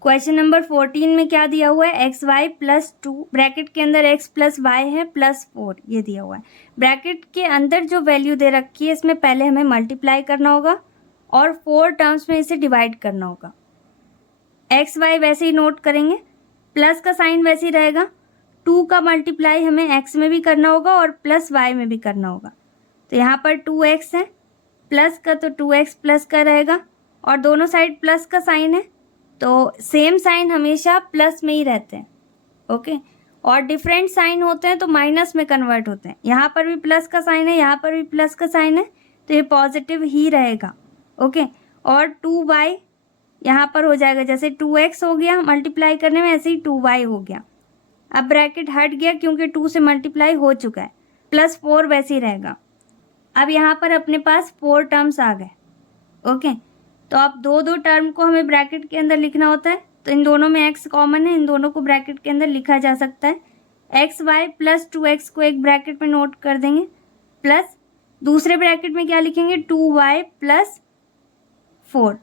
Question number 14 में क्या दिया हुआ है? एक्स वाई प्लस 2, ब्रैकेट के अंदर एक्स प्लस वाई है प्लस 4, ये दिया हुआ है। ब्रैकेट के अंदर जो वैल्यू दे रखी है इसमें पहले हमें मल्टीप्लाई करना होगा और 4 टर्म्स में इसे डिवाइड करना होगा। एक्स वाई वैसे ही नोट करेंगे, प्लस का साइन वैसे ही रहेगा। 2 का मल्टीप्लाई हमें एक्स में भी करना होगा और प्लस वाई में भी करना होगा। तो यहाँ पर 2x है, प्लस का तो 2x प्लस का रहेगा, और दोनों साइड प्लस का साइन है तो सेम साइन हमेशा प्लस में ही रहते हैं। ओके, और डिफरेंट साइन होते हैं तो माइनस में कन्वर्ट होते हैं। यहाँ पर भी प्लस का साइन है, यहाँ पर भी प्लस का साइन है, तो ये पॉजिटिव ही रहेगा। ओके, और 2y यहाँ पर हो जाएगा, जैसे 2x हो गया मल्टीप्लाई करने में, ऐसे ही 2y हो गया। अब ब्रैकेट हट गया क्योंकि 2 से मल्टीप्लाई हो चुका है, +4 वैसे ही रहेगा। अब यहाँ पर अपने पास 4 टर्म्स आ गए। ओके, तो अब दो टर्म को हमें ब्रैकेट के अंदर लिखना होता है, तो इन दोनों में x कॉमन है, इन दोनों को ब्रैकेट के अंदर लिखा जा सकता है। xy प्लस 2x को एक ब्रैकेट में नोट कर देंगे, प्लस दूसरे ब्रैकेट में क्या लिखेंगे, 2y प्लस 4।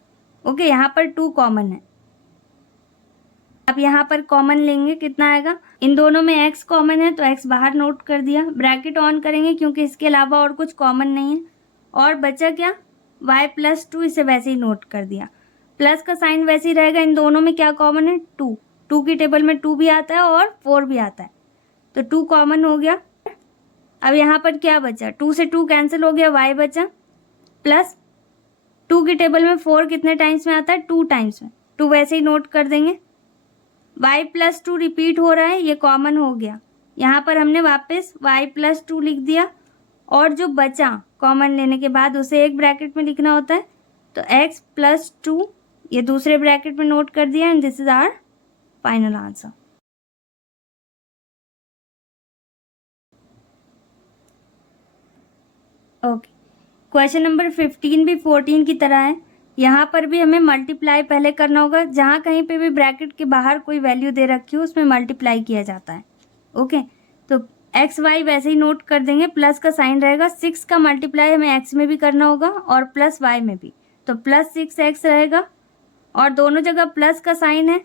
ओके, यहाँ पर 2 कॉमन है। अब यहाँ पर कॉमन लेंगे, कितना आएगा, इन दोनों में x कॉमन है तो x बाहर नोट कर दिया, ब्रैकेट ऑन करेंगे क्योंकि इसके अलावा और कुछ कॉमन नहीं है, और बचा क्या, y प्लस 2, इसे वैसे ही नोट कर दिया। प्लस का साइन वैसे ही रहेगा, इन दोनों में क्या कॉमन है, 2। 2 की टेबल में 2 भी आता है और 4 भी आता है, तो 2 कॉमन हो गया। अब यहाँ पर क्या बचा, 2 से 2 कैंसिल हो गया, y बचा, प्लस 2 की टेबल में 4 कितने टाइम्स में आता है, 2 टाइम्स में, 2 वैसे ही नोट कर देंगे। y प्लस 2 रिपीट हो रहा है, ये कॉमन हो गया, यहाँ पर हमने वापस y प्लस 2 लिख दिया, और जो बचा कॉमन लेने के बाद उसे एक ब्रैकेट में लिखना होता है, तो x प्लस 2 ये दूसरे ब्रैकेट में नोट कर दिया, and this is our final answer. Okay, question number 15 भी 14 की तरह है। यहाँ पर भी हमें मल्टीप्लाई पहले करना होगा, जहाँ कहीं पे भी ब्रैकेट के बाहर कोई वैल्यू दे रखी हो उसमें मल्टीप्लाई किया जाता है। ओके, तो एक्स वाई वैसे ही नोट कर देंगे, प्लस का साइन रहेगा, 6 का मल्टीप्लाई हमें एक्स में भी करना होगा और प्लस वाई में भी, तो प्लस 6x रहेगा, और दोनों जगह प्लस का साइन है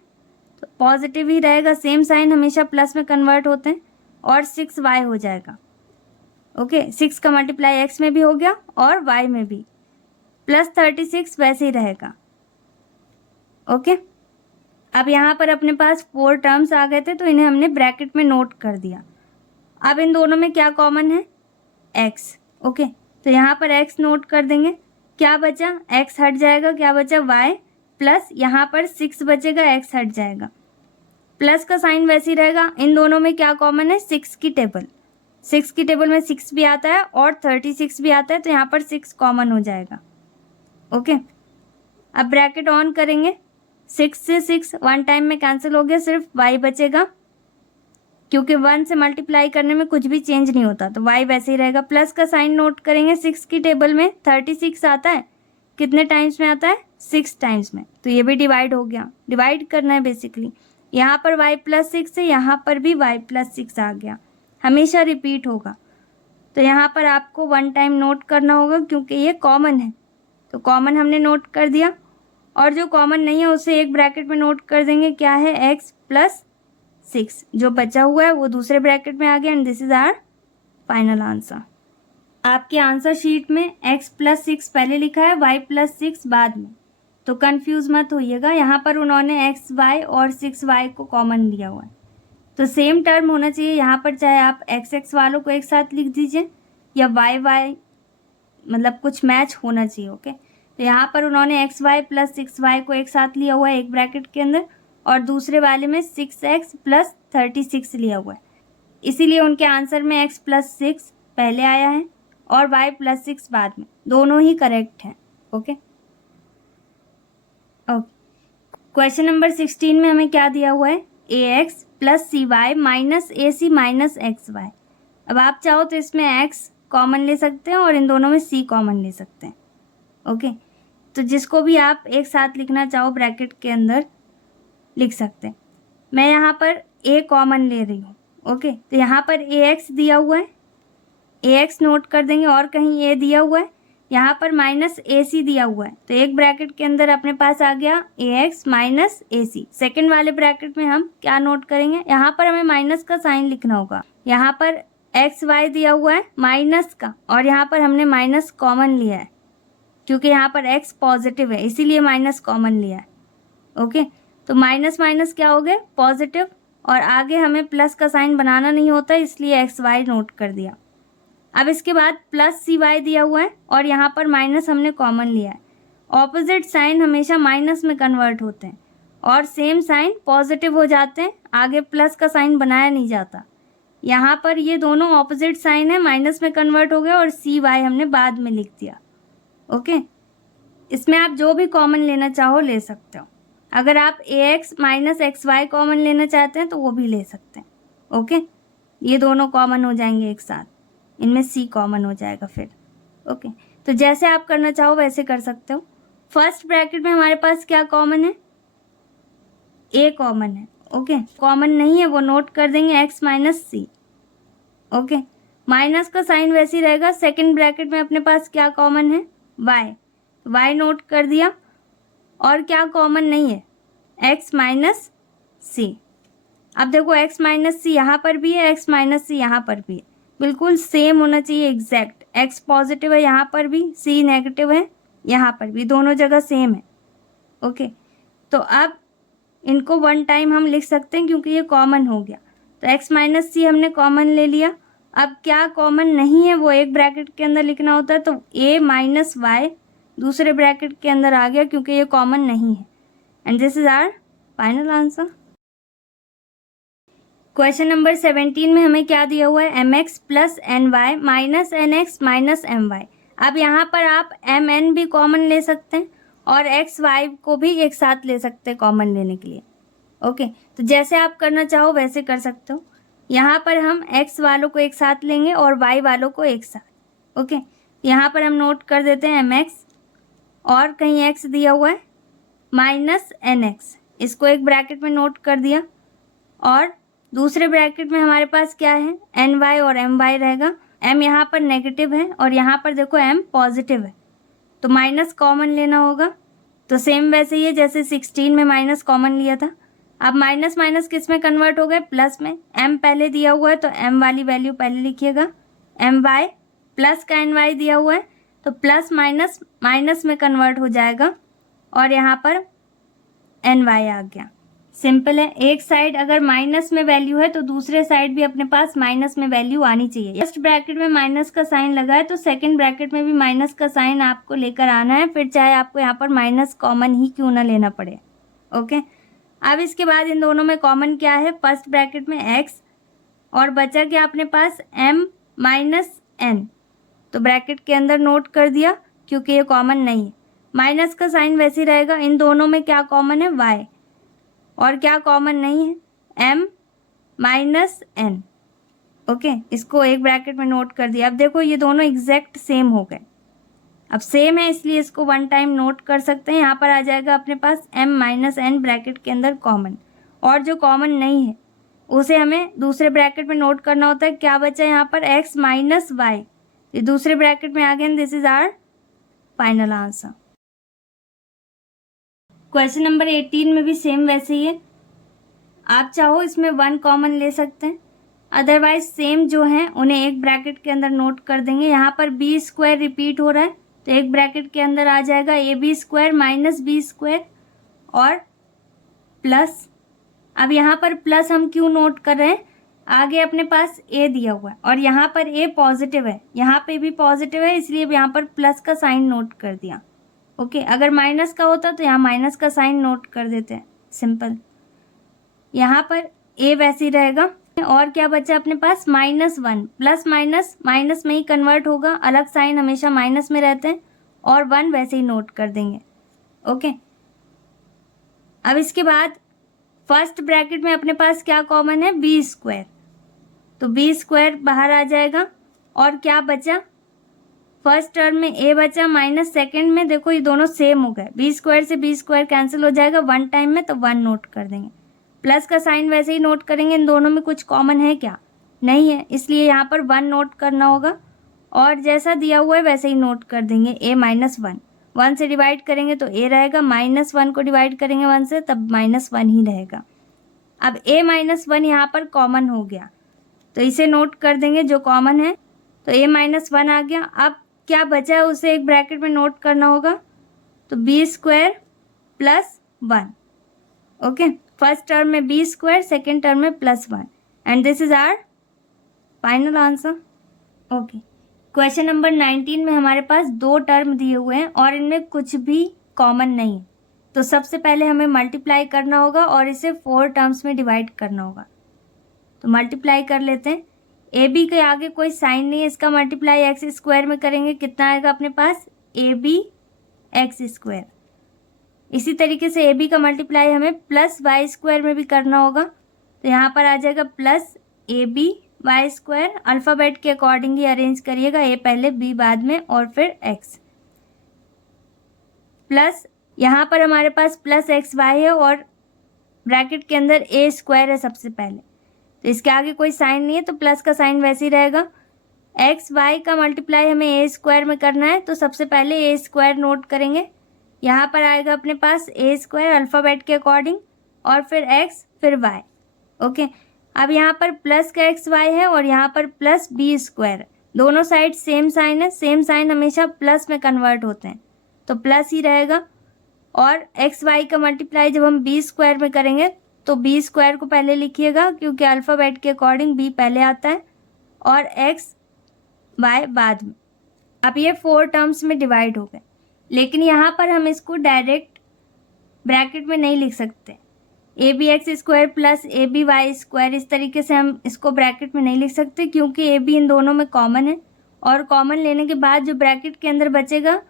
तो पॉजिटिव ही रहेगा, सेम साइन हमेशा प्लस में कन्वर्ट होते हैं, और 6y हो जाएगा। ओके, 6 का मल्टीप्लाई एक्स में भी हो गया और वाई में भी, प्लस 36 वैसे ही रहेगा। ओके, अब यहाँ पर अपने पास 4 टर्म्स आ गए थे तो इन्हें हमने ब्रैकेट में नोट कर दिया। अब इन दोनों में क्या कॉमन है, x। ओके, तो यहाँ पर x नोट कर देंगे, क्या बचा, x हट जाएगा, क्या बचा, y, प्लस यहाँ पर 6 बचेगा, x हट जाएगा, प्लस का साइन वैसे ही रहेगा। इन दोनों में क्या कॉमन है, 6 की टेबल, 6 की टेबल में 6 भी आता है और 36 भी आता है, तो यहाँ पर 6 कॉमन हो जाएगा। ओके, अब ब्रैकेट ऑन करेंगे, 6 से 6 वन टाइम में कैंसिल हो गया, सिर्फ y बचेगा, क्योंकि 1 से मल्टीप्लाई करने में कुछ भी चेंज नहीं होता, तो y वैसे ही रहेगा। प्लस का साइन नोट करेंगे, 6 की टेबल में 36 आता है, कितने टाइम्स में आता है, 6 टाइम्स में, तो ये भी डिवाइड हो गया, डिवाइड करना है बेसिकली। यहाँ पर y प्लस 6 है, यहाँ पर भी y प्लस 6 आ गया, हमेशा रिपीट होगा, तो यहाँ पर आपको 1 टाइम नोट करना होगा क्योंकि ये कॉमन है, तो कॉमन हमने नोट कर दिया, और जो कॉमन नहीं है उसे एक ब्रैकेट में नोट कर देंगे, क्या है, x प्लस 6, जो बचा हुआ है वो दूसरे ब्रैकेट में आ गया, and this is our final answer. आपके आंसर शीट में x प्लस 6 पहले लिखा है, y प्लस 6 बाद में, तो कंफ्यूज मत होइएगा, यहाँ पर उन्होंने xy और 6y को कॉमन लिया हुआ है, तो सेम टर्म होना चाहिए यहाँ पर, चाहे आप x वालों को एक साथ लिख दीजिए या y मतलब कुछ मैच होना चाहिए। ओके, तो यहाँ पर उन्होंने xy प्लस 6y को एक साथ लिया हुआ है एक ब्रैकेट के अंदर, और दूसरे वाले में 6x प्लस 36 लिया हुआ है, इसीलिए उनके आंसर में x प्लस 6 पहले आया है और y प्लस 6 बाद में, दोनों ही करेक्ट हैं। ओके ओके, क्वेश्चन नंबर 16 में हमें क्या दिया हुआ है, ax plus cy minus ac minus xy। अब आप चाहो तो इसमें x कॉमन ले सकते हैं और इन दोनों में c कॉमन ले सकते हैं। ओके, तो जिसको भी आप एक साथ लिखना चाहो ब्रैकेट के अंदर लिख सकते हैं। मैं यहाँ पर a कॉमन ले रही हूँ। ओके, तो यहाँ पर ax दिया हुआ है, ax नोट कर देंगे, और कहीं a दिया हुआ है, यहाँ पर माइनस ac दिया हुआ है, तो एक ब्रैकेट के अंदर अपने पास आ गया ax माइनस ac। सेकेंड वाले ब्रैकेट में हम क्या नोट करेंगे, यहाँ पर हमें माइनस का साइन लिखना होगा, यहाँ पर xy दिया हुआ है माइनस का, और यहाँ पर हमने माइनस कॉमन लिया है क्योंकि यहाँ पर x पॉजिटिव है, इसीलिए माइनस कॉमन लिया है। ओके, तो माइनस माइनस क्या हो गए, पॉजिटिव, और आगे हमें प्लस का साइन बनाना नहीं होता, इसलिए xy नोट कर दिया। अब इसके बाद प्लस cy दिया हुआ है और यहाँ पर माइनस हमने कॉमन लिया है। ऑपोजिट साइन हमेशा माइनस में कन्वर्ट होते हैं, और सेम साइन पॉजिटिव हो जाते हैं, आगे प्लस का साइन बनाया नहीं जाता। यहाँ पर ये दोनों ऑपोजिट साइन है, माइनस में कन्वर्ट हो गया और सी वाई हमने बाद में लिख दिया। ओके, इसमें आप जो भी कॉमन लेना चाहो ले सकते हो। अगर आप a x minus x y common लेना चाहते हैं तो वो भी ले सकते हैं। ओके, ये दोनों कॉमन हो जाएंगे एक साथ, इनमें सी कॉमन हो जाएगा फिर। ओके, तो जैसे आप करना चाहो वैसे कर सकते हो। फर्स्ट ब्रैकेट में हमारे पास क्या कॉमन है, ए कॉमन है। ओके, कॉमन नहीं है वो नोट कर देंगे एक्स माइनस सी। ओके, माइनस का साइन वैसे ही रहेगा। सेकंड ब्रैकेट में अपने पास क्या कॉमन है, वाई, वाई नोट कर दिया। और क्या कॉमन नहीं है, एक्स माइनस सी। अब देखो एक्स माइनस सी यहाँ पर भी है, एक्स माइनस सी यहाँ पर भी है, बिल्कुल सेम होना चाहिए एग्जैक्ट। एक्स पॉजिटिव है यहाँ पर भी, सी नेगेटिव है यहाँ पर भी, दोनों जगह सेम है। ओके, तो अब इनको वन टाइम हम लिख सकते हैं क्योंकि ये कॉमन हो गया। तो एक्स माइनस सी हमने कॉमन ले लिया। अब क्या कॉमन नहीं है वो एक ब्रैकेट के अंदर लिखना होता है, तो ए माइनस वाई दूसरे ब्रैकेट के अंदर आ गया क्योंकि ये कॉमन नहीं है। And this is our final answer. Question number 17 में हमें क्या दिया हुआ है, m x plus n y minus n x minus m y. अब यहाँ पर आप एम एन भी कॉमन ले सकते हैं और एक्स वाई को भी एक साथ ले सकते हैं कॉमन लेने के लिए। ओके, तो जैसे आप करना चाहो वैसे कर सकते हो। यहाँ पर हम एक्स वालों को एक साथ लेंगे और वाई वालों को एक साथ। ओके, यहाँ पर हम नोट कर देते हैं एम एक्स और कहीं एक्स दिया हुआ है माइनस एन एक्स, इसको एक ब्रैकेट में नोट कर दिया। और दूसरे ब्रैकेट में हमारे पास क्या है, एन वाई और एम वाई रहेगा। एम यहाँ पर नेगेटिव है और यहाँ पर देखो एम पॉजिटिव है, तो माइनस कॉमन लेना होगा। तो सेम वैसे ही है जैसे 16 में माइनस कॉमन लिया था। अब माइनस माइनस किस में कन्वर्ट हो गए, प्लस में। एम पहले दिया हुआ है तो एम वाली वैल्यू पहले लिखिएगा। एम वाई प्लस का एन वाई दिया हुआ है तो प्लस माइनस माइनस में कन्वर्ट हो जाएगा और यहाँ पर एन वाई आ गया। सिंपल है, एक साइड अगर माइनस में वैल्यू है तो दूसरे साइड भी अपने पास माइनस में वैल्यू आनी चाहिए। फर्स्ट ब्रैकेट में माइनस का साइन लगा है तो सेकंड ब्रैकेट में भी माइनस का साइन आपको लेकर आना है, फिर चाहे आपको यहाँ पर माइनस कॉमन ही क्यों ना लेना पड़े। ओके, अब इसके बाद इन दोनों में कॉमन क्या है, फर्स्ट ब्रैकेट में एक्स और बचा क्या अपने पास एम माइनस एन, तो ब्रैकेट के अंदर नोट कर दिया क्योंकि ये कॉमन नहीं है। माइनस का साइन वैसे ही रहेगा। इन दोनों में क्या कॉमन है, वाई, और क्या कॉमन नहीं है, एम माइनस एन। ओके, इसको एक ब्रैकेट में नोट कर दिया। अब देखो ये दोनों एग्जैक्ट सेम हो गए। अब सेम है इसलिए इसको वन टाइम नोट कर सकते हैं। यहाँ पर आ जाएगा अपने पास एम माइनस एन ब्रैकेट के अंदर कॉमन, और जो कॉमन नहीं है उसे हमें दूसरे ब्रैकेट में नोट करना होता है। क्या बचा यहाँ पर, एक्स माइनस वाई, ये दूसरे ब्रैकेट में आ गया। This is our final answer. Question number 18 में भी सेम वैसे ही है। आप चाहो इसमें वन कॉमन ले सकते हैं, अदरवाइज सेम जो हैं उन्हें एक ब्रैकेट के अंदर नोट कर देंगे। यहाँ पर बी स्क्वायर रिपीट हो रहा है तो एक ब्रैकेट के अंदर आ जाएगा a b square minus b square और प्लस। अब यहाँ पर प्लस हम क्यों नोट कर रहे हैं, आगे अपने पास ए दिया हुआ है और यहाँ पर ए पॉजिटिव है, यहाँ पे भी पॉजिटिव है, इसलिए यहाँ पर प्लस का साइन नोट कर दिया। ओके, अगर माइनस का होता तो यहाँ माइनस का साइन नोट कर देते हैं, सिंपल। यहाँ पर ए वैसे ही रहेगा। और क्या बचा अपने पास, minus one, plus minus minus में ही कन्वर्ट होगा, अलग साइन हमेशा माइनस में रहते हैं, और वन वैसे ही नोट कर देंगे। ओके, अब इसके बाद फर्स्ट ब्रैकेट में अपने पास क्या कॉमन है, बी स्क्वायर, तो बी स्क्वायर बाहर आ जाएगा। और क्या बचा, फर्स्ट टर्म में ए बचा माइनस सेकंड में, देखो ये दोनों सेम हो गए, बी स्क्वायर से बी स्क्वायर कैंसिल हो जाएगा वन टाइम में, तो वन नोट कर देंगे। प्लस का साइन वैसे ही नोट करेंगे। इन दोनों में कुछ कॉमन है क्या, नहीं है, इसलिए यहाँ पर वन नोट करना होगा और जैसा दिया हुआ है वैसे ही नोट कर देंगे। ए माइनस वन, वन से डिवाइड करेंगे तो ए रहेगा, माइनस वन को डिवाइड करेंगे वन से तब माइनस वन ही रहेगा। अब ए माइनस वन यहाँ पर कॉमन हो गया तो इसे नोट कर देंगे जो कॉमन है, तो ए माइनस वन आ गया। अब क्या बचा है उसे एक ब्रैकेट में नोट करना होगा, तो b square plus one. Okay, first term में बी स्क्वायर, सेकेंड टर्म में plus one, and this is our final answer. Okay, question number 19 में हमारे पास दो टर्म दिए हुए हैं और इनमें कुछ भी कॉमन नहीं है। तो सबसे पहले हमें मल्टीप्लाई करना होगा और इसे 4 टर्म्स में डिवाइड करना होगा। तो मल्टीप्लाई कर लेते हैं। ए बी के आगे कोई साइन नहीं है, इसका मल्टीप्लाई एक्स स्क्वायर में करेंगे, कितना आएगा अपने पास, ए बी एक्स स्क्वायर। इसी तरीके से ए बी का मल्टीप्लाई हमें प्लस वाई स्क्वायर में भी करना होगा। तो यहाँ पर आ जाएगा plus a b y square. Alphabet के अकॉर्डिंग ही अरेंज करिएगा, ए पहले बी बाद में और फिर एक्स। प्लस यहाँ पर हमारे पास प्लस एक्स वाई है और ब्रैकेट के अंदर ए स्क्वायर है सबसे पहले, तो इसके आगे कोई साइन नहीं है तो प्लस का साइन वैसे ही रहेगा। एक्स वाई का मल्टीप्लाई हमें ए स्क्वायर में करना है, तो सबसे पहले ए स्क्वायर नोट करेंगे। यहाँ पर आएगा अपने पास ए स्क्वायर अल्फ़ाबेट के अकॉर्डिंग और फिर एक्स फिर वाई। ओके, अब यहाँ पर प्लस का एक्स वाई है और यहाँ पर प्लस बी स्क्वायर, दोनों साइड सेम साइन है, सेम साइन हमेशा प्लस में कन्वर्ट होते हैं तो प्लस ही रहेगा। और एक्स वाई का मल्टीप्लाई जब हम बी स्क्वायर में करेंगे तो बी स्क्वायर को पहले लिखिएगा क्योंकि अल्फ़ाबेट के अकॉर्डिंग बी पहले आता है और एक्स वाई बाद में। अब ये 4 टर्म्स में डिवाइड हो गए, लेकिन यहाँ पर हम इसको डायरेक्ट ब्रैकेट में नहीं लिख सकते। A b x square plus a b y square, इस तरीके से हम इसको ब्रैकेट में नहीं लिख सकते क्योंकि ए बी इन दोनों में कॉमन है और कॉमन लेने के बाद जो ब्रैकेट के अंदर बचेगा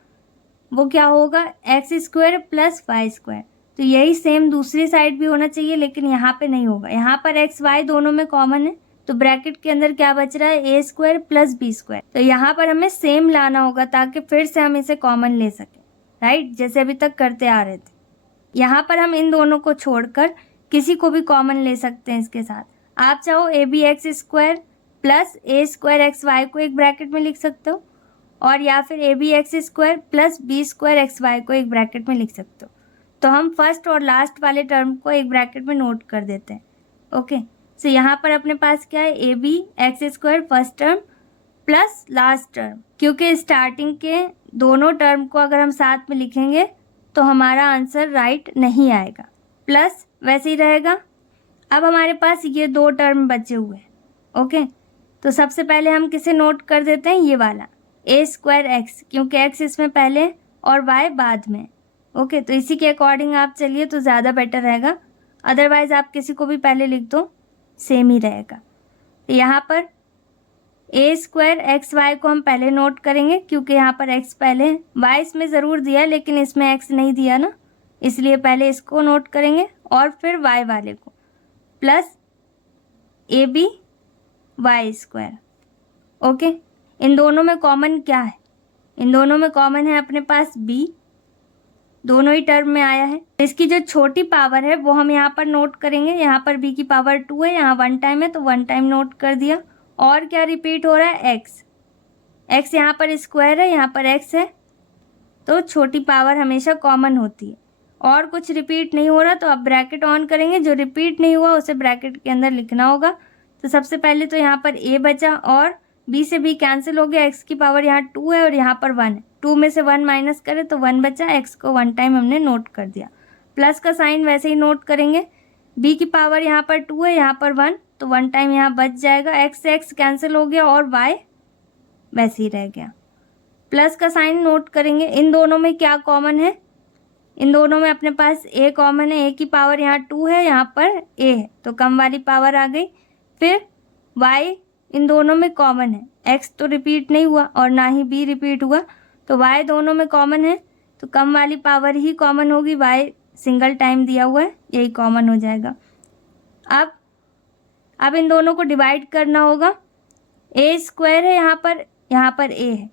वो क्या होगा, x square plus y square. तो यही सेम दूसरी साइड भी होना चाहिए, लेकिन यहाँ पे नहीं होगा। यहाँ पर एक्स वाई दोनों में कॉमन है तो ब्रैकेट के अंदर क्या बच रहा है, ए स्क्वायर प्लस बी स्क्वायर। तो यहाँ पर हमें सेम लाना होगा ताकि फिर से हम इसे कॉमन ले सकें, राइट, जैसे अभी तक करते आ रहे थे। यहाँ पर हम इन दोनों को छोड़कर किसी को भी कॉमन ले सकते हैं इसके साथ। आप चाहो a b x square plus a square x y को एक ब्रैकेट में लिख सकते हो और या फिर a b x square plus b square x y को एक ब्रैकेट में लिख सकते हो। तो हम फर्स्ट और लास्ट वाले टर्म को एक ब्रैकेट में नोट कर देते हैं। ओके, सो यहाँ पर अपने पास क्या है, a b x square first term plus last term, क्योंकि स्टार्टिंग के दोनों टर्म को अगर हम साथ में लिखेंगे तो हमारा आंसर राइट नहीं आएगा, प्लस वैसे ही रहेगा। अब हमारे पास ये 2 टर्म बचे हुए हैं। ओके, तो सबसे पहले हम किसे नोट कर देते हैं, ये वाला ए स्क्वायर एक्स, क्योंकि एक्स इसमें पहले और वाई बाद में। ओके, तो इसी के अकॉर्डिंग आप चलिए तो ज़्यादा बेटर रहेगा, अदरवाइज़ आप किसी को भी पहले लिख दो, सेम ही रहेगा। तो यहाँ पर ए स्क्वायर एक्स वाई को हम पहले नोट करेंगे क्योंकि यहाँ पर एक्स पहले है, वाई इसमें ज़रूर दिया लेकिन इसमें एक्स नहीं दिया ना, इसलिए पहले इसको नोट करेंगे और फिर वाई वाले को plus a b y square. Okay, इन दोनों में कॉमन क्या है, इन दोनों में कॉमन है अपने पास बी, दोनों ही टर्म में आया है। इसकी जो छोटी पावर है वो हम यहाँ पर नोट करेंगे। यहाँ पर b की पावर 2 है, यहाँ 1 टाइम है तो 1 टाइम नोट कर दिया। और क्या रिपीट हो रहा है, x, x यहाँ पर स्क्वायर है, यहाँ पर x है, तो छोटी पावर हमेशा कॉमन होती है। और कुछ रिपीट नहीं हो रहा तो अब ब्रैकेट ऑन करेंगे, जो रिपीट नहीं हुआ उसे ब्रैकेट के अंदर लिखना होगा। तो सबसे पहले तो यहाँ पर a बचा और b से b कैंसिल हो गया, x की पावर यहाँ 2 है और यहाँ पर 1 है, 2 में से 1 माइनस करें तो 1 बचा, x को 1 टाइम हमने नोट कर दिया। प्लस का साइन वैसे ही नोट करेंगे, b की पावर यहाँ पर 2 है, यहाँ पर 1, तो 1 टाइम यहाँ बच जाएगा, x से x कैंसिल हो गया और y वैसे ही रह गया। प्लस का साइन नोट करेंगे, इन दोनों में क्या कॉमन है, इन दोनों में अपने पास a कॉमन है, a की पावर यहाँ 2 है, यहाँ पर a है तो कम वाली पावर आ गई। फिर y इन दोनों में कॉमन है, x तो रिपीट नहीं हुआ और ना ही b रिपीट हुआ, तो y दोनों में कॉमन है तो कम वाली पावर ही कॉमन होगी, y सिंगल टाइम दिया हुआ है, यही कॉमन हो जाएगा। अब इन दोनों को डिवाइड करना होगा, a स्क्वायर है यहाँ पर a है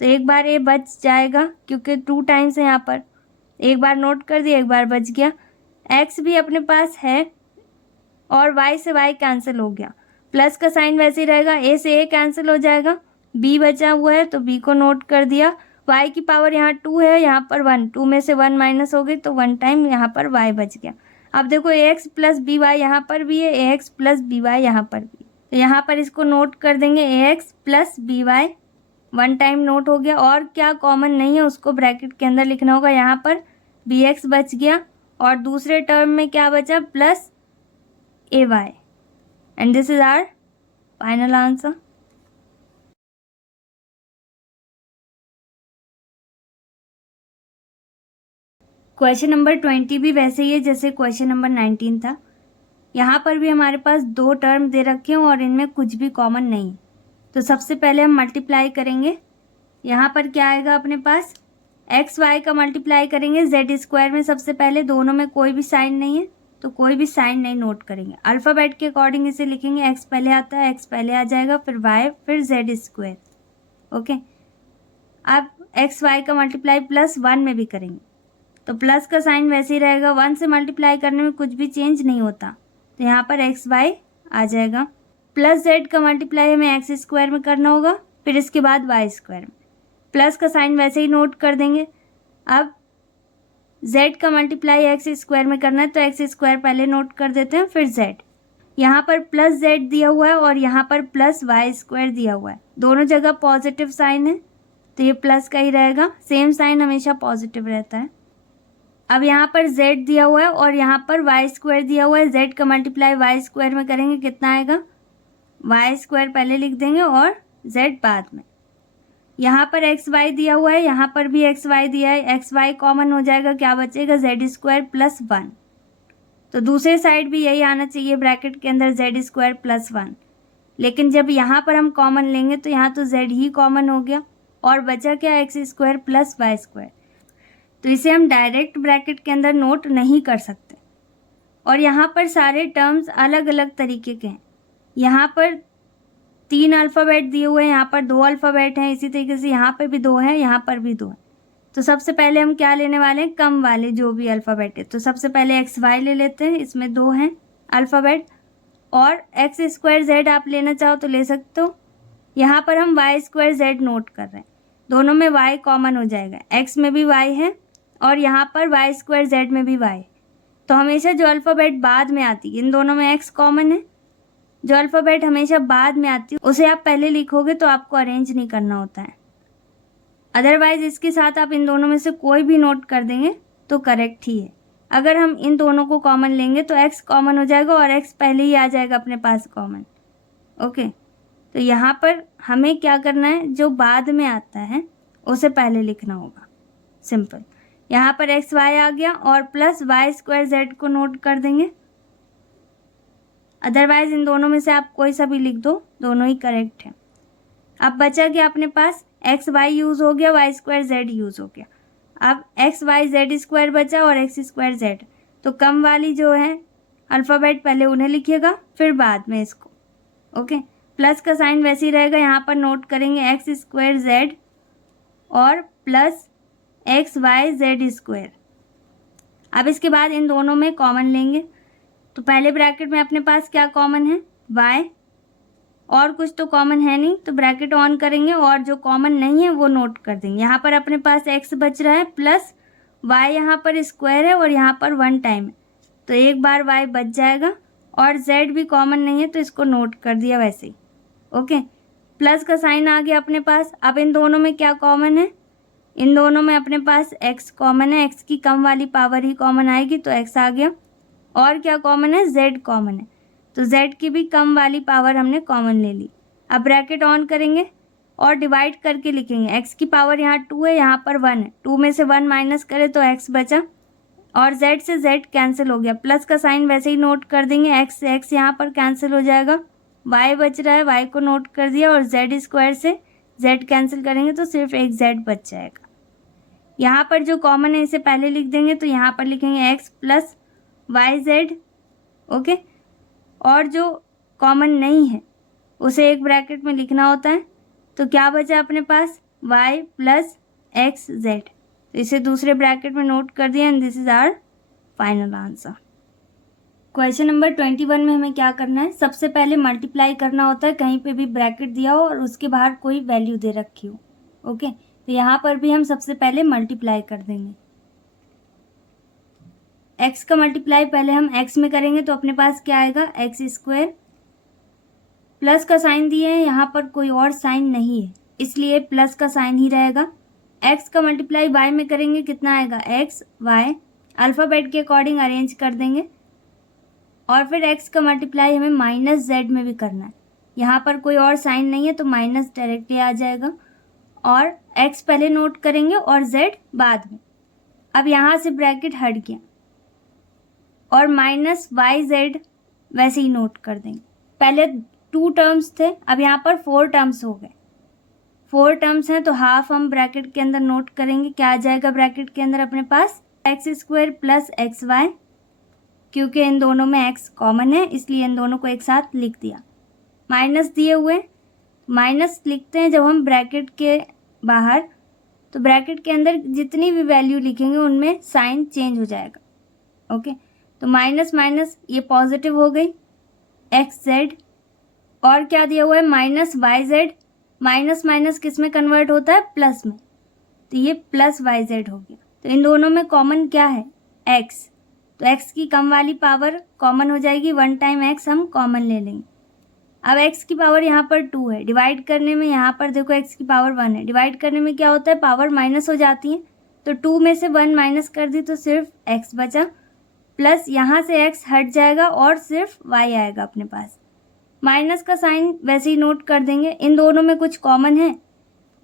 तो एक बार a बच जाएगा क्योंकि 2 टाइम्स है, यहाँ पर एक बार नोट कर दिया, एक बार बच गया। x भी अपने पास है और y से y कैंसिल हो गया, प्लस का साइन वैसे ही रहेगा, a से a कैंसिल हो जाएगा, b बचा हुआ है तो b को नोट कर दिया। y की पावर यहाँ 2 है, यहाँ पर 1, 2 में से 1 माइनस हो गई तो 1 टाइम यहाँ पर y बच गया। अब देखो ax प्लस बी वाई यहाँ पर भी है, ax प्लस बी वाई यहाँ पर भी, तो यहाँ पर इसको नोट कर देंगे, ax plus b y 1 time note हो गया। और क्या कॉमन नहीं है उसको ब्रैकेट के अंदर लिखना होगा, यहाँ पर bx बच गया और दूसरे टर्म में क्या बचा, plus ay, and this is our final answer. Question number 20 भी वैसे ही है जैसे क्वेश्चन नंबर 19 था। यहाँ पर भी हमारे पास 2 टर्म दे रखे हैं और इनमें कुछ भी कॉमन नहीं। तो सबसे पहले हम मल्टीप्लाई करेंगे। यहाँ पर क्या आएगा अपने पास, एक्स वाई का मल्टीप्लाई करेंगे जेड स्क्वायर में। सबसे पहले दोनों में कोई भी साइन नहीं है तो कोई भी साइन नहीं नोट करेंगे। अल्फ़ाबेट के अकॉर्डिंग इसे लिखेंगे, एक्स पहले आता है, एक्स पहले आ जाएगा, फिर वाई, फिर जेड स्क्वायर। ओके, अब एक्स वाई का मल्टीप्लाई +1 में भी करेंगे तो प्लस का साइन वैसे ही रहेगा। 1 से मल्टीप्लाई करने में कुछ भी चेंज नहीं होता, तो यहाँ पर एक्स वाई आ जाएगा। प्लस जेड का मल्टीप्लाई हमें एक्स स्क्वायर में करना होगा, फिर इसके बाद वाई स्क्वायर में। प्लस का साइन वैसे ही नोट कर देंगे। अब जेड का मल्टीप्लाई एक्स स्क्वायर में करना है तो एक्स स्क्वायर पहले नोट कर देते हैं, फिर जेड। यहाँ पर प्लस जेड दिया हुआ है और यहाँ पर प्लस वाई स्क्वायर दिया हुआ है। दोनों जगह पॉजिटिव साइन है तो ये प्लस का ही रहेगा। सेम साइन हमेशा पॉजिटिव रहता है। अब यहाँ पर z दिया हुआ है और यहाँ पर वाई स्क्वायर दिया हुआ है। z का मल्टीप्लाई वाई स्क्वायर में करेंगे, कितना आएगा, वाई स्क्वायर पहले लिख देंगे और z बाद में। यहाँ पर एक्स वाई दिया हुआ है, यहाँ पर भी एक्स वाई दिया है। एक्स वाई कॉमन हो जाएगा, क्या बचेगा, जेड स्क्वायर +1। तो दूसरे साइड भी यही आना चाहिए ब्रैकेट के अंदर, जेड स्क्वायर +1। लेकिन जब यहाँ पर हम कॉमन लेंगे तो यहाँ तो z ही कॉमन हो गया और बचा क्या, x square plus y square. तो इसे हम डायरेक्ट ब्रैकेट के अंदर नोट नहीं कर सकते। और यहाँ पर सारे टर्म्स अलग अलग तरीके के हैं। यहाँ पर 3 अल्फ़ाबेट दिए हुए हैं, यहाँ पर 2 अल्फ़ाबेट हैं, इसी तरीके से यहाँ पर भी 2 हैं, यहाँ पर भी 2 हैं। तो सबसे पहले हम क्या लेने वाले हैं, कम वाले जो भी अल्फ़ाबेट है। तो सबसे पहले एक्स वाई ले लेते हैं, इसमें 2 हैं अल्फ़ाबेट। और एक्स स्क्वायर जेड आप लेना चाहो तो ले सकते हो। यहाँ पर हम वाई स्क्वायर जेड नोट कर रहे हैं, दोनों में वाई कॉमन हो जाएगा। एक्स में भी वाई है और यहाँ पर वाई स्क्वायर जेड में भी वाई। तो हमेशा जो अल्फ़ाबेट बाद में आती है, इन दोनों में एक्स कॉमन है, जो अल्फ़ाबेट हमेशा बाद में आती है उसे आप पहले लिखोगे तो आपको अरेंज नहीं करना होता है। अदरवाइज इसके साथ आप इन दोनों में से कोई भी नोट कर देंगे तो करेक्ट ही है। अगर हम इन दोनों को कॉमन लेंगे तो एक्स कॉमन हो जाएगा और एक्स पहले ही आ जाएगा अपने पास कॉमन। ओके, तो यहाँ पर हमें क्या करना है, जो बाद में आता है उसे पहले लिखना होगा, सिंपल। यहाँ पर एक्स वाई आ गया और प्लस वाई स्क्वायर जेड को नोट कर देंगे। अदरवाइज इन दोनों में से आप कोई सा भी लिख दो, दोनों ही करेक्ट है। अब बचा क्या अपने पास, एक्स वाई यूज़ हो गया, वाई स्क्वायर जेड यूज़ हो गया। अब एक्स वाई जेड स्क्वायर बचा और एक्स स्क्वायर जेड। तो कम वाली जो है अल्फ़ाबेट पहले उन्हें लिखिएगा, फिर बाद में इसको। ओके, प्लस का साइन वैसे ही रहेगा, यहाँ पर नोट करेंगे एक्स स्क्वायर जेड और plus x y z square. अब इसके बाद इन दोनों में कॉमन लेंगे तो पहले ब्रैकेट में अपने पास क्या कॉमन है, y, और कुछ तो कॉमन है नहीं, तो ब्रैकेट ऑन करेंगे और जो कॉमन नहीं है वो नोट कर देंगे। यहाँ पर अपने पास x बच रहा है प्लस y, यहाँ पर स्क्वायर है और यहाँ पर 1 टाइम है तो एक बार y बच जाएगा। और z भी कॉमन नहीं है तो इसको नोट कर दिया वैसे ही। ओके, प्लस का साइन आ गया अपने पास। अब इन दोनों में क्या कॉमन है, इन दोनों में अपने पास x कॉमन है, x की कम वाली पावर ही कॉमन आएगी तो x आ गया। और क्या कॉमन है, z कॉमन है, तो z की भी कम वाली पावर हमने कॉमन ले ली। अब ब्रैकेट ऑन करेंगे और डिवाइड करके लिखेंगे। x की पावर यहाँ 2 है, यहाँ पर 1 है, 2 में से 1 माइनस करें तो x बचा और z से z कैंसिल हो गया। प्लस का साइन वैसे ही नोट कर देंगे, x से x यहाँ पर कैंसिल हो जाएगा, y बच रहा है, y को नोट कर दिया और z स्क्वायर से z कैंसिल करेंगे तो सिर्फ एक z बच जाएगा। यहाँ पर जो कॉमन है इसे पहले लिख देंगे, तो यहाँ पर लिखेंगे x plus y z. Okay, और जो कॉमन नहीं है उसे एक ब्रैकेट में लिखना होता है। तो क्या बचा अपने पास, y प्लस एक्स जेड, तो इसे दूसरे ब्रैकेट में नोट कर दिया and this is our final answer. Question number 21 में हमें क्या करना है, सबसे पहले मल्टीप्लाई करना होता है, कहीं पे भी ब्रैकेट दिया हो और उसके बाहर कोई वैल्यू दे रखी हो। ओके, तो यहाँ पर भी हम सबसे पहले मल्टीप्लाई कर देंगे। x का मल्टीप्लाई पहले हम x में करेंगे तो अपने पास क्या आएगा, एक्स स्क्वायर। प्लस का साइन दिए हैं, यहाँ पर कोई और साइन नहीं है इसलिए प्लस का साइन ही रहेगा। x का मल्टीप्लाई y में करेंगे, कितना आएगा, एक्स वाई। अल्फ़ाबेट के अकॉर्डिंग अरेंज कर देंगे। और फिर x का मल्टीप्लाई हमें माइनस जेड में भी करना है, यहाँ पर कोई और साइन नहीं है तो माइनस डायरेक्टली आ जाएगा। और x पहले नोट करेंगे और z बाद में। अब यहाँ से ब्रैकेट हट गया और माइनस वाई जेड वैसे ही नोट कर देंगे। पहले 2 टर्म्स थे, अब यहाँ पर 4 टर्म्स हो गए। 4 टर्म्स हैं तो हाफ हम ब्रैकेट के अंदर नोट करेंगे। क्या आ जाएगा ब्रैकेट के अंदर अपने पास? x² प्लस xy, क्योंकि इन दोनों में x कॉमन है इसलिए इन दोनों को एक साथ लिख दिया। माइनस दिए हुए, माइनस लिखते हैं जब हम ब्रैकेट के बाहर, तो ब्रैकेट के अंदर जितनी भी वैल्यू लिखेंगे उनमें साइन चेंज हो जाएगा। ओके, तो माइनस माइनस ये पॉजिटिव हो गई xz, और क्या दिया हुआ है? Minus yz। माइनस माइनस किस में कन्वर्ट होता है? प्लस में, तो ये प्लस yz हो गया। तो इन दोनों में कॉमन क्या है? x, तो x की कम वाली पावर कॉमन हो जाएगी, 1 टाइम x हम कॉमन ले लेंगे। अब x की पावर यहाँ पर 2 है, डिवाइड करने में यहाँ पर देखो x की पावर 1 है, डिवाइड करने में क्या होता है? पावर माइनस हो जाती है, तो 2 में से 1 माइनस कर दी तो सिर्फ x बचा, प्लस यहाँ से x हट जाएगा और सिर्फ y आएगा अपने पास। माइनस का साइन वैसे ही नोट कर देंगे। इन दोनों में कुछ कॉमन है,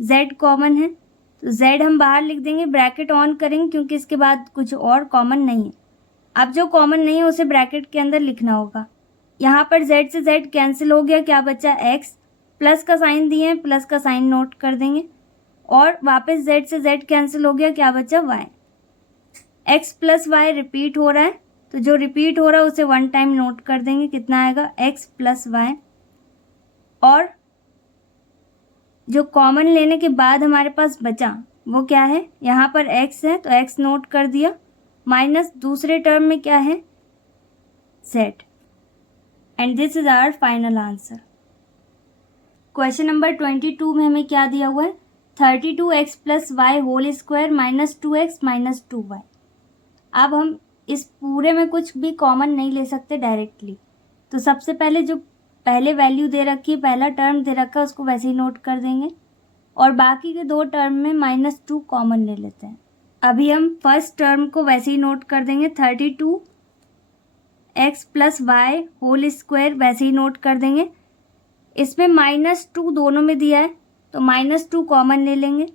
z कॉमन है, तो z हम बाहर लिख देंगे, ब्रैकेट ऑन करेंगे क्योंकि इसके बाद कुछ और कॉमन नहीं है। अब जो कॉमन नहीं है उसे ब्रैकेट के अंदर लिखना होगा। यहाँ पर z से z कैंसिल हो गया, क्या बचा? x, प्लस का साइन दिए हैं, प्लस का साइन नोट कर देंगे, और वापस z से z कैंसिल हो गया, क्या बचा? y। x plus y repeat हो रहा है, तो जो रिपीट हो रहा है उसे 1 टाइम नोट कर देंगे, कितना आएगा? x plus y। और जो कॉमन लेने के बाद हमारे पास बचा वो क्या है? यहाँ पर x है तो x नोट कर दिया, माइनस दूसरे टर्म में क्या है? z। And this is our final answer. Question number 22 में हमें क्या दिया हुआ है? 32x plus y whole square minus 2x minus 2y। अब हम इस पूरे में कुछ भी कॉमन नहीं ले सकते डायरेक्टली, तो सबसे पहले जो पहले वैल्यू दे रखी है, पहला टर्म दे रखा है, उसको वैसे ही नोट कर देंगे, और बाकी के 2 टर्म में -2 कॉमन ले लेते हैं। अभी हम फर्स्ट टर्म को वैसे ही नोट कर देंगे, 32x plus y whole square वैसे ही नोट कर देंगे। इसमें -2 दोनों में दिया है तो -2 कॉमन ले लेंगे,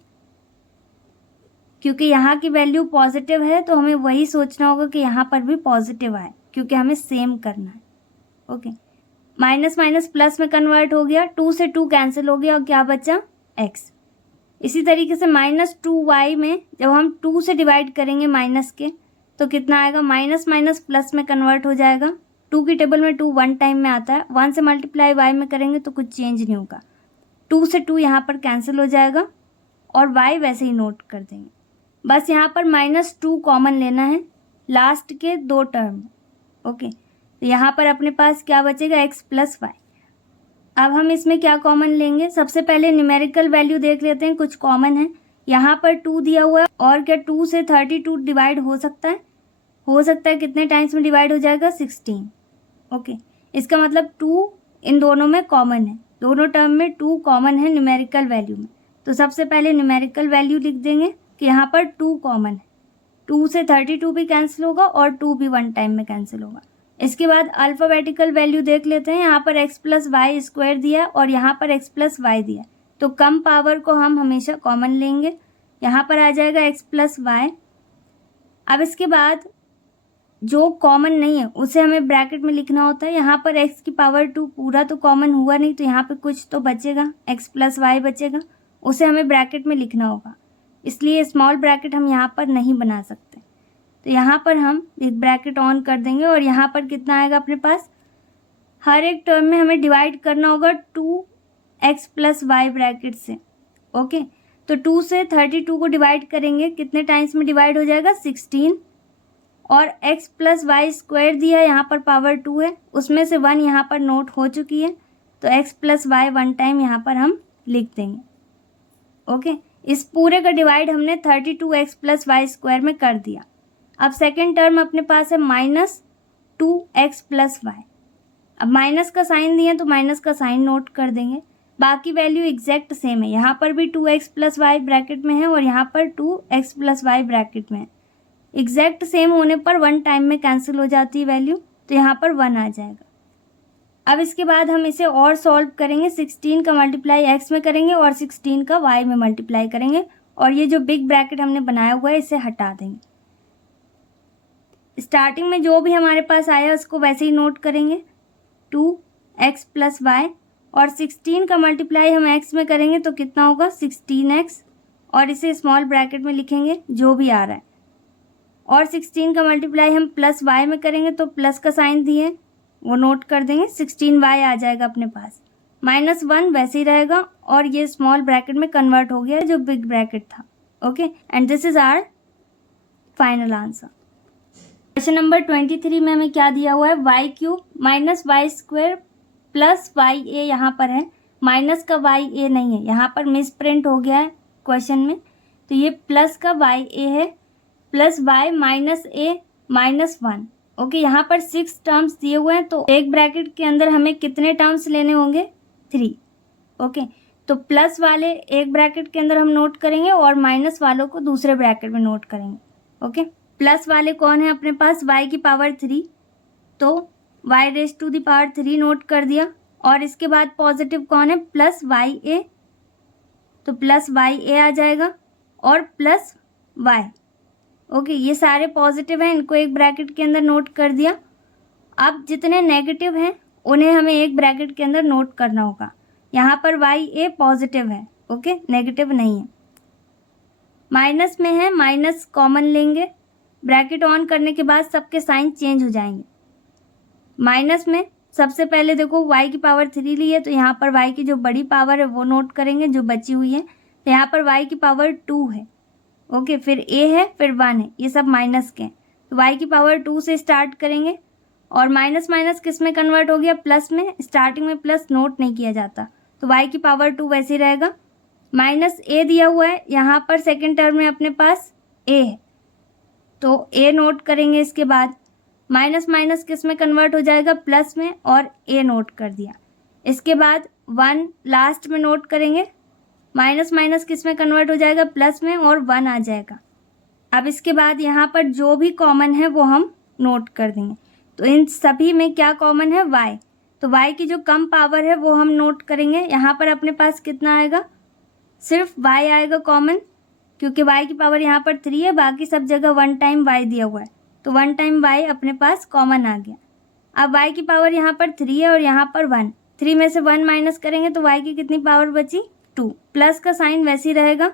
क्योंकि यहाँ की वैल्यू पॉजिटिव है तो हमें वही सोचना होगा कि यहाँ पर भी पॉजिटिव आए, क्योंकि हमें सेम करना है। ओके, माइनस माइनस प्लस में कन्वर्ट हो गया, 2 से 2 कैंसिल हो गया और क्या बचा? x। इसी तरीके से -2y में जब हम 2 से डिवाइड करेंगे माइनस के, तो कितना आएगा? माइनस माइनस प्लस में कन्वर्ट हो जाएगा। 2 की टेबल में 2 1 टाइम में आता है, 1 से मल्टीप्लाई y में करेंगे तो कुछ चेंज नहीं होगा, 2 से 2 यहाँ पर कैंसिल हो जाएगा और y वैसे ही नोट कर देंगे। बस यहाँ पर -2 कॉमन लेना है लास्ट के 2 टर्म। ओके, तो यहाँ पर अपने पास क्या बचेगा? x plus y. अब हम इसमें क्या कॉमन लेंगे? सबसे पहले न्यूमेरिकल वैल्यू देख लेते हैं, कुछ कॉमन है। यहाँ पर 2 दिया हुआ है, और क्या 2 से 32 डिवाइड हो सकता है? हो सकता है, कितने टाइम्स में डिवाइड हो जाएगा? 16। ओके, इसका मतलब 2 इन दोनों में कॉमन है, दोनों टर्म में 2 कॉमन है न्यूमेरिकल वैल्यू में। तो सबसे पहले न्यूमेरिकल वैल्यू लिख देंगे कि यहाँ पर 2 कॉमन है, 2 से 32 भी कैंसिल होगा और 2 भी 1 टाइम में कैंसिल होगा। इसके बाद अल्फ़ाबेटिकल वैल्यू देख लेते हैं। यहाँ पर x प्लस वाई स्क्वायर दिया और यहाँ पर x प्लस वाई दिया, तो कम पावर को हम हमेशा कॉमन लेंगे, यहाँ पर आ जाएगा x प्लस वाई। अब इसके बाद जो कॉमन नहीं है उसे हमें ब्रैकेट में लिखना होता है। यहाँ पर x की पावर 2 पूरा तो कॉमन हुआ नहीं, तो यहाँ पे कुछ तो बचेगा, x प्लस वाई बचेगा, उसे हमें ब्रैकेट में लिखना होगा, इसलिए स्मॉल ब्रैकेट हम यहाँ पर नहीं बना सकते। तो यहाँ पर हम एक ब्रैकेट ऑन कर देंगे और यहाँ पर कितना आएगा अपने पास? हर एक टर्म में हमें डिवाइड करना होगा 2x प्लस वाई ब्रैकेट से। ओके, तो 2 से 32 को डिवाइड करेंगे, कितने टाइम्स में डिवाइड हो जाएगा? 16। और x प्लस वाई स्क्वायर दिया है, यहाँ पर पावर 2 है, उसमें से 1 यहाँ पर नोट हो चुकी है, तो x प्लस वाई 1 टाइम यहाँ पर हम लिख देंगे। ओके, इस पूरे का डिवाइड हमने 32x प्लस वाई स्क्वायर में कर दिया। अब सेकेंड टर्म अपने पास है -2x प्लस वाई। अब माइनस का साइन दिए तो माइनस का साइन नोट कर देंगे, बाकी वैल्यू एग्जैक्ट सेम है, यहाँ पर भी 2x प्लस वाई ब्रैकेट में है और यहाँ पर 2x प्लस वाई ब्रैकेट में है। एग्जैक्ट सेम होने पर 1 टाइम में कैंसिल हो जाती है वैल्यू, तो यहाँ पर 1 आ जाएगा। अब इसके बाद हम इसे और सॉल्व करेंगे, 16 का मल्टीप्लाई x में करेंगे और 16 का y में मल्टीप्लाई करेंगे, और ये जो बिग ब्रैकेट हमने बनाया हुआ है इसे हटा देंगे। स्टार्टिंग में जो भी हमारे पास आया उसको वैसे ही नोट करेंगे 2x + y, और 16 का मल्टीप्लाई हम x में करेंगे तो कितना होगा 16x, और इसे स्मॉल ब्रैकेट में लिखेंगे जो भी आ रहा है, और 16 का मल्टीप्लाई हम प्लस y में करेंगे तो प्लस का साइन दिए वो नोट कर देंगे, 16y आ जाएगा अपने पास, -1 वैसे ही रहेगा, और ये स्मॉल ब्रैकेट में कन्वर्ट हो गया जो बिग ब्रैकेट था। Okay, and this is our final answer. Question number 23 में हमें क्या दिया हुआ है, y³ - y² + ya यहाँ पर है, माइनस का ya नहीं है, यहाँ पर मिस प्रिंट हो गया है क्वेश्चन में, तो ये प्लस का ya है, प्लस y - a -1। ओके, यहाँ पर 6 टर्म्स दिए हुए हैं, तो एक ब्रैकेट के अंदर हमें कितने टर्म्स लेने होंगे 3। ओके, तो प्लस वाले एक ब्रैकेट के अंदर हम नोट करेंगे और माइनस वालों को दूसरे ब्रैकेट में नोट करेंगे। ओके, प्लस वाले कौन है अपने पास, y⁴, तो y⁴ नोट कर दिया, और इसके बाद पॉजिटिव कौन है प्लस ya, तो प्लस ya आ जाएगा, और प्लस y। ओके, ये सारे पॉजिटिव हैं, इनको एक ब्रैकेट के अंदर नोट कर दिया। अब जितने नेगेटिव हैं उन्हें हमें एक ब्रैकेट के अंदर नोट करना होगा। यहाँ पर ya पॉजिटिव है, ओके, नेगेटिव नहीं है। माइनस में है, माइनस कॉमन लेंगे, ब्रैकेट ऑन करने के बाद सबके साइन चेंज हो जाएंगे। माइनस में सबसे पहले देखो y⁴ ली है, तो यहाँ पर y की जो बड़ी पावर है वो नोट करेंगे जो बची हुई है, तो यहाँ पर y⁴ है। ओके, फिर a है, फिर 1 है, ये सब माइनस के हैं, तो y⁴ से स्टार्ट करेंगे, और माइनस माइनस किस में कन्वर्ट हो गया प्लस में, स्टार्टिंग में प्लस नोट नहीं किया जाता, तो y⁴ वैसे ही रहेगा। -a दिया हुआ है, यहाँ पर सेकेंड टर्म में अपने पास a है, तो a नोट करेंगे, इसके बाद माइनस माइनस किस में कन्वर्ट हो जाएगा प्लस में, और a नोट कर दिया। इसके बाद 1 लास्ट में नोट करेंगे, माइनस माइनस किस में कन्वर्ट हो जाएगा प्लस में, और 1 आ जाएगा। अब इसके बाद यहाँ पर जो भी कॉमन है वो हम नोट कर देंगे, तो इन सभी में क्या कॉमन है y, तो y की जो कम पावर है वो हम नोट करेंगे। यहाँ पर अपने पास कितना आएगा, सिर्फ y आएगा कॉमन, क्योंकि y⁴ यहाँ पर 3 है, बाकी सब जगह 1 टाइम y दिया हुआ है, तो 1 टाइम y अपने पास कॉमन आ गया। अब y⁴ यहाँ पर 3 है और यहाँ पर 1, 3 में से 1 माइनस करेंगे तो y की कितनी पावर बची 2, प्लस का साइन वैसे ही रहेगा,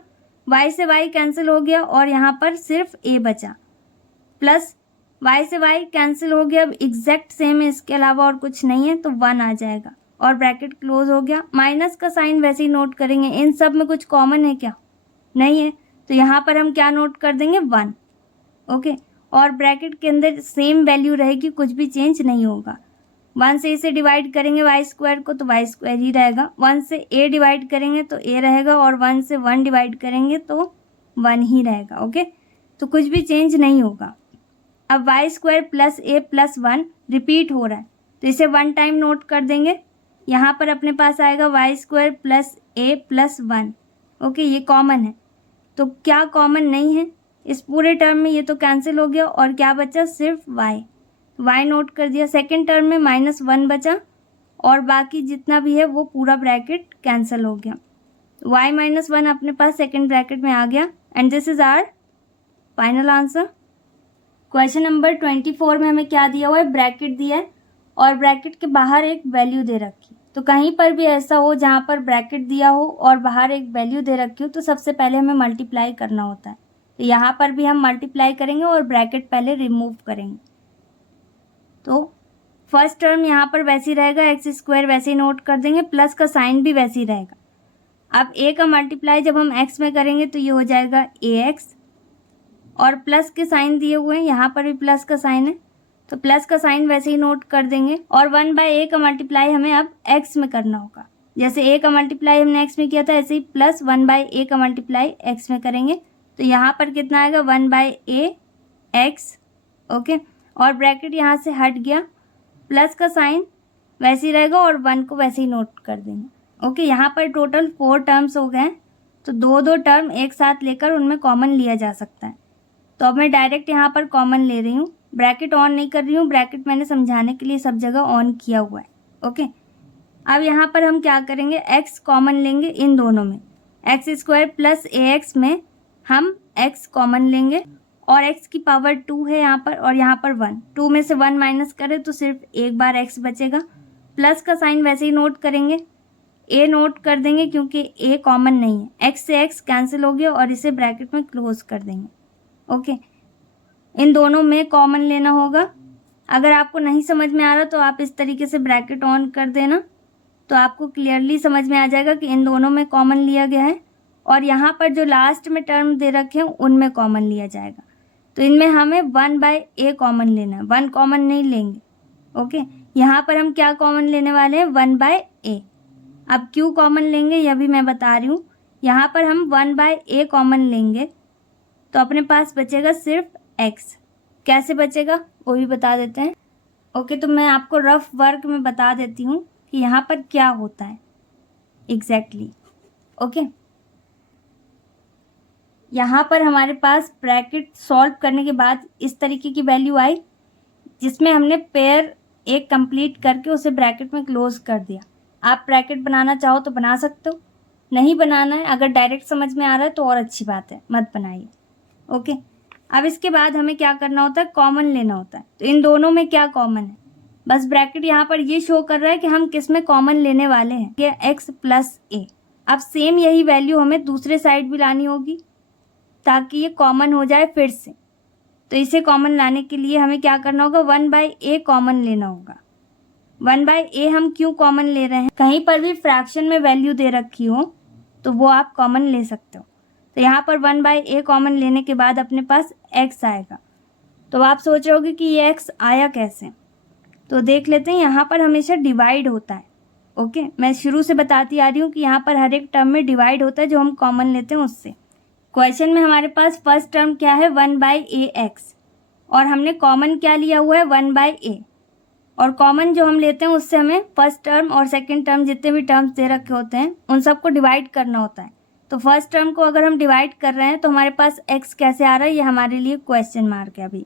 y से y कैंसिल हो गया और यहाँ पर सिर्फ a बचा, प्लस y से y कैंसिल हो गया, अब एग्जैक्ट सेम है, इसके अलावा और कुछ नहीं है, तो 1 आ जाएगा और ब्रैकेट क्लोज हो गया। माइनस का साइन वैसे ही नोट करेंगे, इन सब में कुछ कॉमन है क्या, नहीं है, तो यहाँ पर हम क्या नोट कर देंगे 1। ओके, और ब्रैकेट के अंदर सेम वैल्यू रहेगी, कुछ भी चेंज नहीं होगा। 1 से इसे डिवाइड करेंगे y² को तो y² ही रहेगा, 1 से a डिवाइड करेंगे तो a रहेगा, और 1 से 1 डिवाइड करेंगे तो 1 ही रहेगा। ओके, तो कुछ भी चेंज नहीं होगा। अब y² + a + 1 रिपीट हो रहा है, तो इसे 1 टाइम नोट कर देंगे। यहाँ पर अपने पास आएगा y² + a + 1। ओके, ये कॉमन है, तो क्या कॉमन नहीं है इस पूरे टर्म में, ये तो कैंसिल हो गया, और क्या बचा सिर्फ y नोट कर दिया। सेकेंड टर्म में -1 बचा, और बाकी जितना भी है वो पूरा ब्रैकेट कैंसिल हो गया, y - 1 अपने पास सेकेंड ब्रैकेट में आ गया, and this is our final answer. Question number 24 में हमें क्या दिया हुआ है, ब्रैकेट दिया है और ब्रैकेट के बाहर एक वैल्यू दे रखी। तो कहीं पर भी ऐसा हो जहाँ पर ब्रैकेट दिया हो और बाहर एक वैल्यू दे रखी हो, तो सबसे पहले हमें मल्टीप्लाई करना होता है। तो यहाँ पर भी हम मल्टीप्लाई करेंगे और ब्रैकेट पहले रिमूव करेंगे। तो फर्स्ट टर्म यहाँ पर वैसे ही रहेगा, x² वैसे ही नोट कर देंगे, प्लस का साइन भी वैसे ही रहेगा। अब a का मल्टीप्लाई जब हम x में करेंगे तो ये हो जाएगा ax, और प्लस के साइन दिए हुए हैं, यहाँ पर भी प्लस का साइन है, तो प्लस का साइन वैसे ही नोट कर देंगे। और 1/a का मल्टीप्लाई हमें अब x में करना होगा, जैसे a का मल्टीप्लाई हमने x में किया था, ऐसे ही प्लस 1/a का मल्टीप्लाई x में करेंगे, तो यहाँ पर कितना आएगा 1/a x। ओके, और ब्रैकेट यहाँ से हट गया, प्लस का साइन वैसे ही रहेगा और 1 को वैसे ही नोट कर देंगे। ओके, यहाँ पर टोटल 4 टर्म्स हो गए, तो 2 टर्म एक साथ लेकर उनमें कॉमन लिया जा सकता है। तो अब मैं डायरेक्ट यहाँ पर कॉमन ले रही हूँ, ब्रैकेट ऑन नहीं कर रही हूँ, ब्रैकेट मैंने समझाने के लिए सब जगह ऑन किया हुआ है। ओके, अब यहाँ पर हम क्या करेंगे, x कॉमन लेंगे इन दोनों में, x² + ax में हम x कॉमन लेंगे, और x की पावर 2 है यहाँ पर, और यहाँ पर 1, 2 में से 1 माइनस करें तो सिर्फ एक बार x बचेगा। प्लस का साइन वैसे ही नोट करेंगे, a नोट कर देंगे क्योंकि a कॉमन नहीं है, x से x कैंसिल हो गया और इसे ब्रैकेट में क्लोज कर देंगे। ओके, इन दोनों में कॉमन लेना होगा। अगर आपको नहीं समझ में आ रहा तो आप इस तरीके से ब्रैकेट ऑन कर देना, तो आपको क्लियरली समझ में आ जाएगा कि इन दोनों में कॉमन लिया गया है, और यहाँ पर जो लास्ट में टर्म दे रखे हैं उनमें कॉमन लिया जाएगा। तो इनमें हमें 1/a कॉमन लेना है, 1 कॉमन नहीं लेंगे। ओके, यहाँ पर हम क्या कॉमन लेने वाले हैं, 1/a। अब क्यों कॉमन लेंगे यह भी मैं बता रही हूँ। यहाँ पर हम 1/a कॉमन लेंगे तो अपने पास बचेगा सिर्फ x। कैसे बचेगा वो भी बता देते हैं। ओके, तो मैं आपको रफ वर्क में बता देती हूँ कि यहाँ पर क्या होता है एग्जैक्टली। ओके, यहाँ पर हमारे पास ब्रैकेट सॉल्व करने के बाद इस तरीके की वैल्यू आई, जिसमें हमने पेयर एक कंप्लीट करके उसे ब्रैकेट में क्लोज कर दिया। आप ब्रैकेट बनाना चाहो तो बना सकते हो, नहीं बनाना है, अगर डायरेक्ट समझ में आ रहा है तो और अच्छी बात है, मत बनाइए। ओके, अब इसके बाद हमें क्या करना होता है, कॉमन लेना होता है। तो इन दोनों में क्या कॉमन है, बस ब्रैकेट यहाँ पर ये शो कर रहा है कि हम किस में कॉमन लेने वाले हैं, ये x प्लस a। अब सेम यही वैल्यू हमें दूसरे साइड भी लानी होगी ताकि ये कॉमन हो जाए फिर से। तो इसे कॉमन लाने के लिए हमें क्या करना होगा, 1/a कॉमन लेना होगा। 1/a हम क्यों कॉमन ले रहे हैं, कहीं पर भी फ्रैक्शन में वैल्यू दे रखी हो तो वो आप कॉमन ले सकते हो। तो यहाँ पर 1/a कॉमन लेने के बाद अपने पास x आएगा। तो आप सोच रहे होगे कि ये x आया कैसे, तो देख लेते हैं। यहाँ पर हमेशा डिवाइड होता है। ओके, मैं शुरू से बताती आ रही हूँ कि यहाँ पर हर एक टर्म में डिवाइड होता है, जो हम कॉमन लेते हैं उससे। क्वेश्चन में हमारे पास फर्स्ट टर्म क्या है, 1/ax, और हमने कॉमन क्या लिया हुआ है, 1/a। और कॉमन जो हम लेते हैं उससे हमें फर्स्ट टर्म और सेकंड टर्म जितने भी टर्म्स दे रखे होते हैं उन सबको डिवाइड करना होता है। तो फर्स्ट टर्म को अगर हम डिवाइड कर रहे हैं तो हमारे पास x कैसे आ रहा है, ये हमारे लिए क्वेश्चन मार्क है अभी।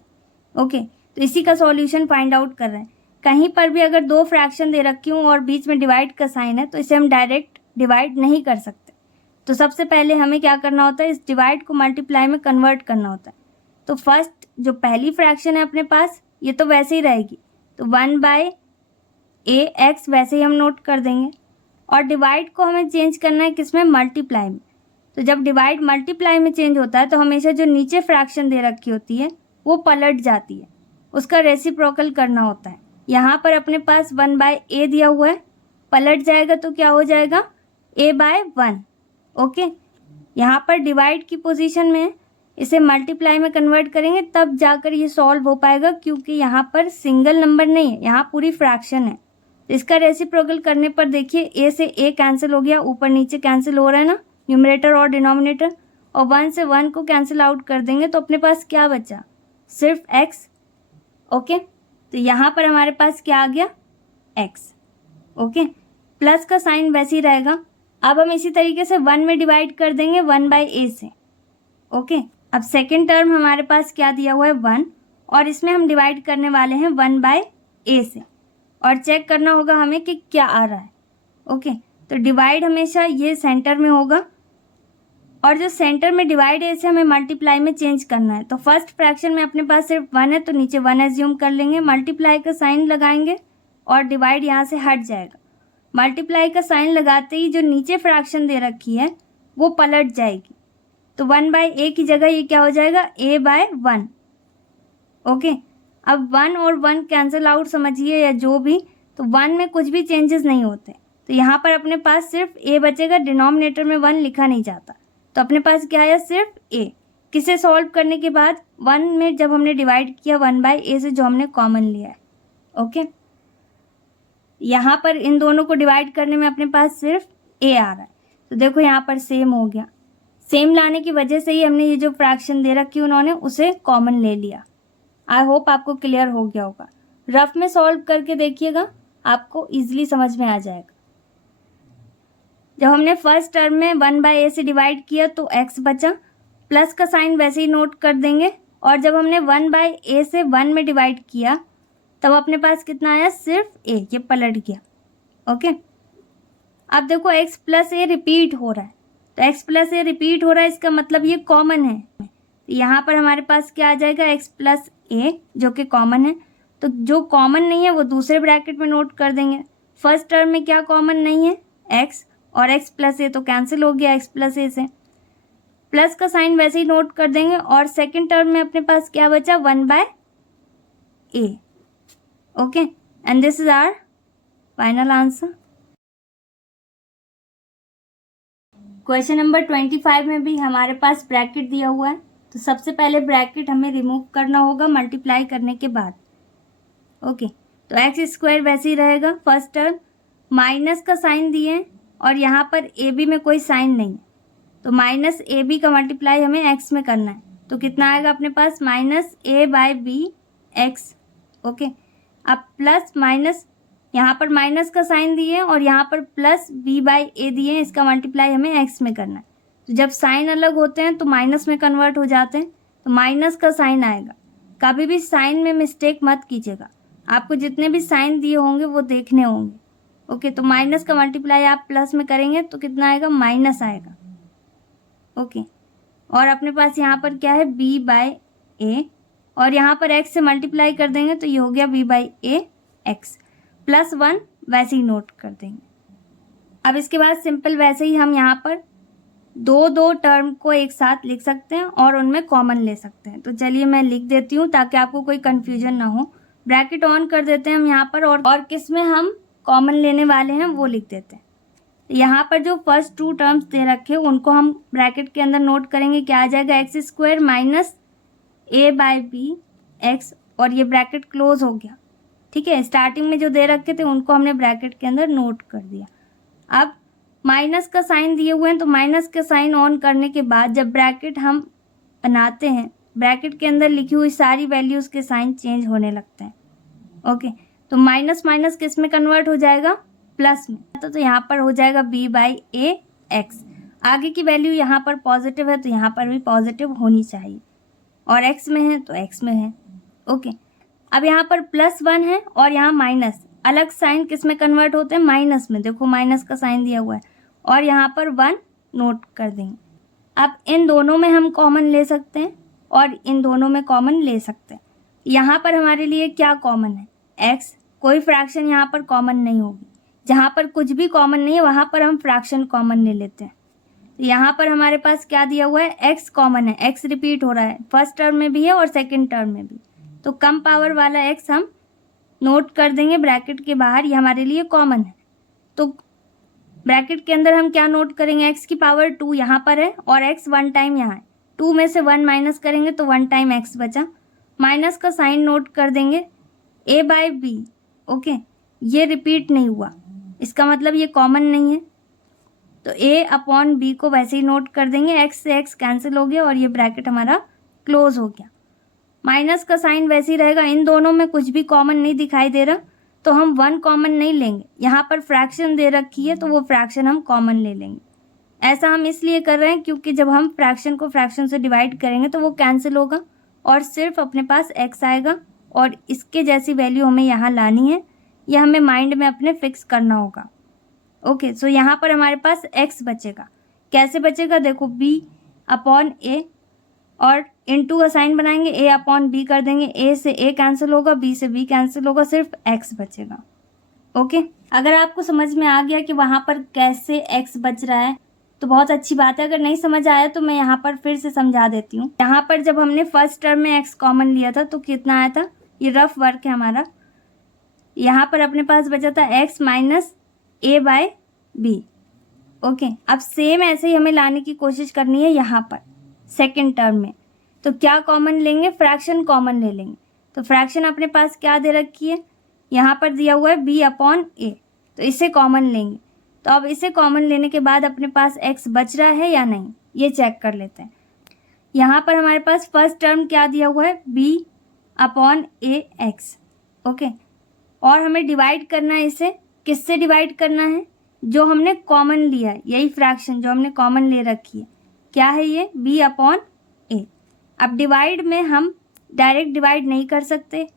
ओके, तो इसी का सॉल्यूशन फाइंड आउट कर रहे हैं। कहीं पर भी अगर दो फ्रैक्शन दे रखी हूँ और बीच में डिवाइड का साइन है तो इसे हम डायरेक्ट डिवाइड नहीं कर सकते। तो सबसे पहले हमें क्या करना होता है, इस डिवाइड को मल्टीप्लाई में कन्वर्ट करना होता है। तो फर्स्ट जो पहली फ्रैक्शन है अपने पास, ये तो वैसे ही रहेगी, तो 1/ax वैसे ही हम नोट कर देंगे। और डिवाइड को हमें चेंज करना है किसमें, मल्टीप्लाई में। तो जब डिवाइड मल्टीप्लाई में चेंज होता है तो हमेशा जो नीचे फ्रैक्शन दे रखी होती है वो पलट जाती है, उसका रेसिप्रोकल करना होता है। यहाँ पर अपने पास 1/a दिया हुआ है, पलट जाएगा तो क्या हो जाएगा, a/1। ओके, यहाँ पर डिवाइड की पोजीशन में इसे मल्टीप्लाई में कन्वर्ट करेंगे तब जाकर ये सॉल्व हो पाएगा, क्योंकि यहाँ पर सिंगल नंबर नहीं है, यहाँ पूरी फ्रैक्शन है। तो इसका रेसिप्रोकल करने पर देखिए a से a कैंसिल हो गया, ऊपर नीचे कैंसिल हो रहा है ना, न्यूमरेटर और डिनोमिनेटर, और 1 से 1 को कैंसिल आउट कर देंगे तो अपने पास क्या बचा, सिर्फ x। ओके, तो यहाँ पर हमारे पास क्या आ गया, x। ओके, प्लस का साइन वैसे ही रहेगा। अब हम इसी तरीके से 1 में डिवाइड कर देंगे 1/a से। ओके, अब सेकेंड टर्म हमारे पास क्या दिया हुआ है, 1, और इसमें हम डिवाइड करने वाले हैं 1/a से, और चेक करना होगा हमें कि क्या आ रहा है। ओके, तो डिवाइड हमेशा ये सेंटर में होगा, और जो सेंटर में डिवाइड है इसे हमें मल्टीप्लाई में चेंज करना है। तो फर्स्ट फ्रैक्शन में अपने पास सिर्फ 1 है तो नीचे 1 एज्यूम कर लेंगे, मल्टीप्लाई का साइन लगाएंगे और डिवाइड यहाँ से हट जाएगा। मल्टीप्लाई का साइन लगाते ही जो नीचे फ्रैक्शन दे रखी है वो पलट जाएगी, तो 1/a की जगह ये क्या हो जाएगा, a/1। ओके, अब 1 और 1 कैंसिल आउट समझिए या जो भी, तो 1 में कुछ भी चेंजेस नहीं होते, तो यहाँ पर अपने पास सिर्फ a बचेगा, डिनोमिनेटर में 1 लिखा नहीं जाता, तो अपने पास क्या आया, सिर्फ a। किसे सॉल्व करने के बाद, 1 में जब हमने डिवाइड किया 1/a से जो हमने कॉमन लिया है। ओके, यहाँ पर इन दोनों को डिवाइड करने में अपने पास सिर्फ a आ रहा है, तो देखो यहाँ पर सेम हो गया। सेम लाने की वजह से ही हमने ये जो फ्रैक्शन दे रखी उन्होंने उसे कॉमन ले लिया। आई होप आपको क्लियर हो गया होगा। रफ में सॉल्व करके देखिएगा, आपको इजीली समझ में आ जाएगा। जब हमने फर्स्ट टर्म में 1/a से डिवाइड किया तो x बचा, प्लस का साइन वैसे ही नोट कर देंगे, और जब हमने 1/a से 1 में डिवाइड किया तब अपने पास कितना आया, सिर्फ a, ये पलट गया। ओके, अब देखो x प्लस a रिपीट हो रहा है, तो x प्लस a रिपीट हो रहा है, इसका मतलब ये कॉमन है। यहाँ पर हमारे पास क्या आ जाएगा, x प्लस ए, जो कि कॉमन है। तो जो कॉमन नहीं है वो दूसरे ब्रैकेट में नोट कर देंगे। फर्स्ट टर्म में क्या कॉमन नहीं है, x, और x प्लस ए तो कैंसिल हो गया x प्लस ए से। प्लस का साइन वैसे ही नोट कर देंगे, और सेकेंड टर्म में अपने पास क्या बचा, 1/a। Okay, and this is our final answer. Question number 25 में भी हमारे पास ब्रैकेट दिया हुआ है, तो सबसे पहले ब्रैकेट हमें रिमूव करना होगा मल्टीप्लाई करने के बाद। ओके, तो x² वैसे ही रहेगा फर्स्ट टर्म, माइनस का साइन दिए हैं और यहाँ पर ए बी में कोई साइन नहीं है, तो माइनस ए बी का मल्टीप्लाई हमें x में करना है। तो कितना आएगा अपने पास, -a/b x। ओके, अब प्लस माइनस, यहाँ पर माइनस का साइन दिए और यहाँ पर प्लस b/a दिए हैं, इसका मल्टीप्लाई हमें x में करना है। तो जब साइन अलग होते हैं तो माइनस में कन्वर्ट हो जाते हैं, तो माइनस का साइन आएगा। कभी भी साइन में मिस्टेक मत कीजिएगा, आपको जितने भी साइन दिए होंगे वो देखने होंगे। ओके, तो माइनस का मल्टीप्लाई आप प्लस में करेंगे तो कितना आएगा, माइनस आएगा। ओके, और अपने पास यहाँ पर क्या है, b/a, और यहाँ पर x से मल्टीप्लाई कर देंगे तो ये हो गया b/a x, +1 वैसे ही नोट कर देंगे। अब इसके बाद सिंपल वैसे ही हम यहाँ पर दो टर्म को एक साथ लिख सकते हैं और उनमें कॉमन ले सकते हैं। तो चलिए मैं लिख देती हूँ ताकि आपको कोई कन्फ्यूजन ना हो। ब्रैकेट ऑन कर देते हैं हम यहाँ पर, और किस में हम कॉमन लेने वाले हैं वो लिख देते हैं। यहाँ पर जो फर्स्ट 2 टर्म्स दे रखे हैं उनको हम ब्रैकेट के अंदर नोट करेंगे। क्या आ जाएगा, x² -a/b x, और ये ब्रैकेट क्लोज हो गया। ठीक है, स्टार्टिंग में जो दे रखे थे उनको हमने ब्रैकेट के अंदर नोट कर दिया। अब माइनस का साइन दिए हुए हैं, तो माइनस का साइन ऑन करने के बाद जब ब्रैकेट हम बनाते हैं, ब्रैकेट के अंदर लिखी हुई सारी वैल्यूज के साइन चेंज होने लगते हैं। ओके, तो माइनस माइनस किस में कन्वर्ट हो जाएगा, प्लस में। तो यहाँ पर हो जाएगा b/a x। आगे की वैल्यू यहाँ पर पॉजिटिव है तो यहाँ पर भी पॉजिटिव होनी चाहिए, और x में है तो x में है। ओके, अब यहाँ पर +1 है और यहाँ माइनस, अलग साइन किस में कन्वर्ट होते हैं, माइनस में। देखो माइनस का साइन दिया हुआ है, और यहाँ पर 1 नोट कर देंगे। अब इन दोनों में हम कॉमन ले सकते हैं और इन दोनों में कॉमन ले सकते हैं। यहाँ पर हमारे लिए क्या कॉमन है, x। कोई फ्रैक्शन यहाँ पर कॉमन नहीं होगी। जहाँ पर कुछ भी कॉमन नहीं है वहाँ पर हम फ्रैक्शन कॉमन ले लेते हैं। यहाँ पर हमारे पास क्या दिया हुआ है, x कॉमन है, x रिपीट हो रहा है, फर्स्ट टर्म में भी है और सेकेंड टर्म में भी। तो कम पावर वाला x हम नोट कर देंगे ब्रैकेट के बाहर, ये हमारे लिए कॉमन है। तो ब्रैकेट के अंदर हम क्या नोट करेंगे, x की पावर 2 यहाँ पर है और x 1 टाइम यहाँ है। 2 में से 1 माइनस करेंगे तो 1 टाइम x बचा। माइनस का साइन नोट कर देंगे, a/b। ओके, ये रिपीट नहीं हुआ, इसका मतलब ये कॉमन नहीं है, तो a/b को वैसे ही नोट कर देंगे। x से x कैंसिल हो गया और ये ब्रैकेट हमारा क्लोज हो गया। माइनस का साइन वैसे ही रहेगा, इन दोनों में कुछ भी कॉमन नहीं दिखाई दे रहा तो हम 1 कॉमन नहीं लेंगे। यहाँ पर फ्रैक्शन दे रखी है तो वो फ्रैक्शन हम कॉमन ले लेंगे। ऐसा हम इसलिए कर रहे हैं क्योंकि जब हम फ्रैक्शन को फ्रैक्शन से डिवाइड करेंगे तो वो कैंसिल होगा और सिर्फ अपने पास x आएगा, और इसके जैसी वैल्यू हमें यहाँ लानी है, यह हमें माइंड में अपने फिक्स करना होगा। ओके, सो यहाँ पर हमारे पास x बचेगा। कैसे बचेगा, देखो b/a, और इनटू का साइन बनाएंगे, a/b कर देंगे, a से a कैंसिल होगा, b से b कैंसिल होगा, सिर्फ x बचेगा। ओके, अगर आपको समझ में आ गया कि वहाँ पर कैसे x बच रहा है तो बहुत अच्छी बात है। अगर नहीं समझ आया तो मैं यहाँ पर फिर से समझा देती हूँ। यहाँ पर जब हमने फर्स्ट टर्म में x कॉमन लिया था तो कितना आया था, ये रफ वर्क है हमारा। यहाँ पर अपने पास बचा था x -a/b। ओके, अब सेम ऐसे ही हमें लाने की कोशिश करनी है यहाँ पर सेकेंड टर्म में। तो क्या कॉमन लेंगे, फ्रैक्शन कॉमन ले लेंगे। तो फ्रैक्शन अपने पास क्या दे रखी है, यहाँ पर दिया हुआ है b/a, तो इसे कॉमन लेंगे। तो अब इसे कॉमन लेने के बाद अपने पास x बच रहा है या नहीं, ये चेक कर लेते हैं। यहाँ पर हमारे पास फर्स्ट टर्म क्या दिया हुआ है, b/a x। ओके, और हमें डिवाइड करना है, इसे किससे डिवाइड करना है, जो हमने कॉमन लिया है, यही फ्रैक्शन जो हमने कॉमन ले रखी है, क्या है ये, b/a। अब डिवाइड में हम डायरेक्ट डिवाइड नहीं कर सकते,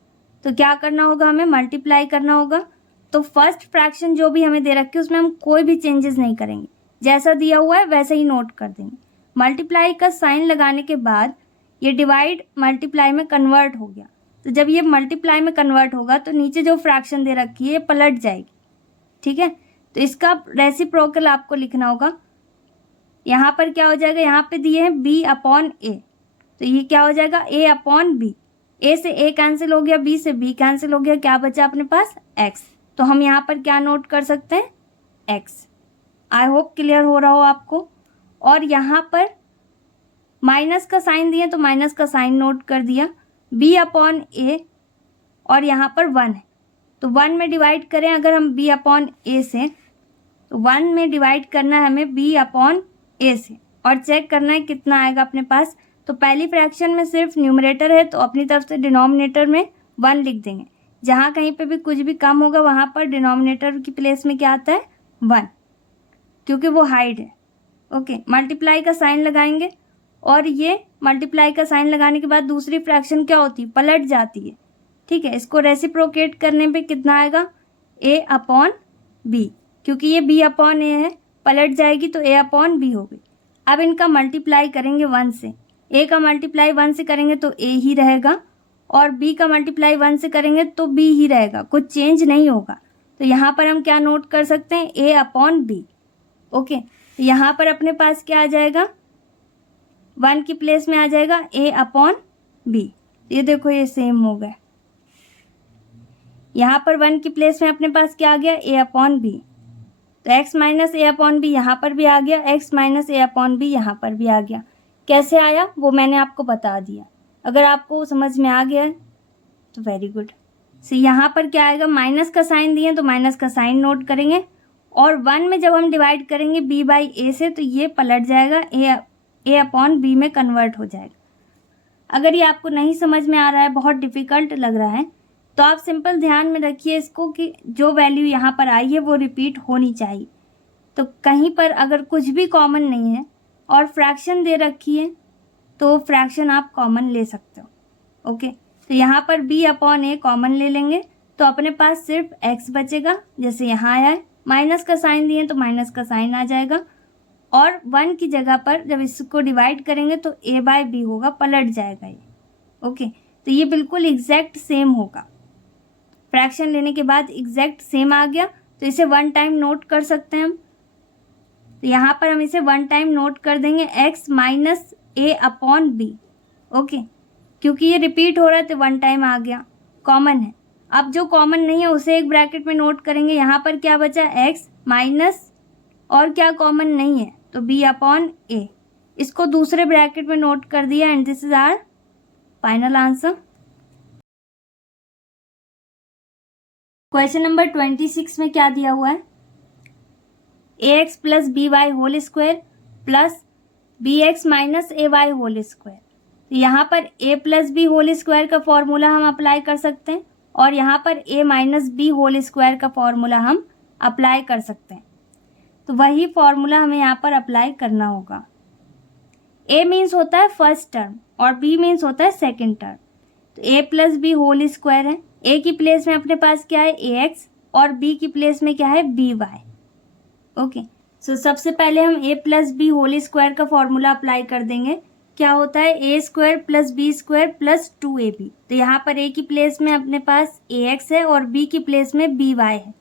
तो क्या करना होगा, हमें मल्टीप्लाई करना होगा। तो फर्स्ट फ्रैक्शन जो भी हमें दे रखी है उसमें हम कोई भी चेंजेस नहीं करेंगे, जैसा दिया हुआ है वैसे ही नोट कर देंगे। मल्टीप्लाई का साइन लगाने के बाद ये डिवाइड मल्टीप्लाई में कन्वर्ट हो गया। तो जब ये मल्टीप्लाई में कन्वर्ट होगा तो नीचे जो फ्रैक्शन दे रखी है ये पलट जाएगी, ठीक है। तो इसका रेसिप्रोकल आपको लिखना होगा। यहाँ पर क्या हो जाएगा, यहाँ पे दिए हैं b अपॉन a, तो ये क्या हो जाएगा a अपॉन b। a से a कैंसिल हो गया, b से b कैंसिल हो गया, क्या बचा अपने पास x। तो हम यहाँ पर क्या नोट कर सकते हैं, x। आई होप क्लियर हो रहा हो आपको। और यहाँ पर माइनस का साइन दिए तो माइनस का साइन नोट कर दिया, b अपॉन a और यहाँ पर 1 है तो 1 में डिवाइड करें अगर हम b अपॉन a से, तो 1 में डिवाइड करना है हमें b अपॉन a से और चेक करना है कितना आएगा अपने पास। तो पहली फ्रैक्शन में सिर्फ न्यूमरेटर है तो अपनी तरफ से डिनोमिनेटर में 1 लिख देंगे। जहाँ कहीं पे भी कुछ भी कम होगा वहाँ पर डिनोमिनेटर की प्लेस में क्या आता है 1, क्योंकि वो हाइड है। ओके, मल्टीप्लाई का साइन लगाएंगे और ये मल्टीप्लाई का साइन लगाने के बाद दूसरी फ्रैक्शन क्या होती है, पलट जाती है, ठीक है। इसको रेसिप्रोकेट करने पे कितना आएगा, a अपॉन b, क्योंकि ये b अपॉन a है, पलट जाएगी तो a अपॉन b हो गई। अब इनका मल्टीप्लाई करेंगे 1 से, a का मल्टीप्लाई 1 से करेंगे तो a ही रहेगा और b का मल्टीप्लाई 1 से करेंगे तो b ही रहेगा, कुछ चेंज नहीं होगा। तो यहाँ पर हम क्या नोट कर सकते हैं, a अपॉन b। ओके, तो यहाँ पर अपने पास क्या आ जाएगा, 1 की प्लेस में आ जाएगा a अपॉन b। ये देखो ये सेम हो गया। यहाँ पर 1 की प्लेस में अपने पास क्या आ गया, a अपॉन b। तो x minus a upon b यहाँ पर भी आ गया, x minus a upon b यहाँ पर भी आ गया। कैसे आया वो मैंने आपको बता दिया। अगर आपको समझ में आ गया तो वेरी गुड। सो यहाँ पर क्या आएगा, माइनस का साइन दिए तो माइनस का साइन नोट करेंगे और 1 में जब हम डिवाइड करेंगे b बाई a से तो ये पलट जाएगा, a अपॉन b में कन्वर्ट हो जाएगा। अगर ये आपको नहीं समझ में आ रहा है, बहुत डिफ़िकल्ट लग रहा है, तो आप सिंपल ध्यान में रखिए इसको कि जो वैल्यू यहाँ पर आई है वो रिपीट होनी चाहिए। तो कहीं पर अगर कुछ भी कॉमन नहीं है और फ्रैक्शन दे रखी है तो फ्रैक्शन आप कॉमन ले सकते हो। ओके, तो यहाँ पर b अपॉन a कॉमन ले लेंगे तो अपने पास सिर्फ x बचेगा, जैसे यहाँ आया है। माइनस का साइन दिए तो माइनस का साइन आ जाएगा और 1 की जगह पर जब इसको डिवाइड करेंगे तो a बाय b होगा, पलट जाएगा ये। ओके, तो ये बिल्कुल एग्जैक्ट सेम होगा। फ्रैक्शन लेने के बाद एग्जैक्ट सेम आ गया तो इसे 1 टाइम नोट कर सकते हैं हम। तो यहाँ पर हम इसे 1 टाइम नोट कर देंगे, x minus a upon b। Okay, क्योंकि ये रिपीट हो रहा है तो 1 टाइम आ गया, कॉमन है। अब जो कॉमन नहीं है उसे एक ब्रैकेट में नोट करेंगे। यहाँ पर क्या बचा, x माइनस और क्या कॉमन नहीं है तो b अपॉन a। इसको दूसरे ब्रैकेट में नोट कर दिया and this is our final answer. Question number 26 में क्या दिया हुआ है, ax plus b y whole square plus b x minus a y whole square. तो यहाँ पर a plus b whole square का फॉर्मूला हम अप्लाई कर सकते हैं और यहाँ पर a minus b whole square का फॉर्मूला हम अप्लाई कर सकते हैं। तो वही फॉर्मूला हमें यहाँ पर अप्लाई करना होगा। a मीन्स होता है फर्स्ट टर्म और b मीन्स होता है सेकेंड टर्म। तो a plus b whole square है, a की प्लेस में अपने पास क्या है ax और b की प्लेस में क्या है by। ओके, सो सबसे पहले हम a plus b whole square का फॉर्मूला अप्लाई कर देंगे। क्या होता है, a square plus b square plus 2ab। तो यहाँ पर a की प्लेस में अपने पास ax है और b की प्लेस में by है।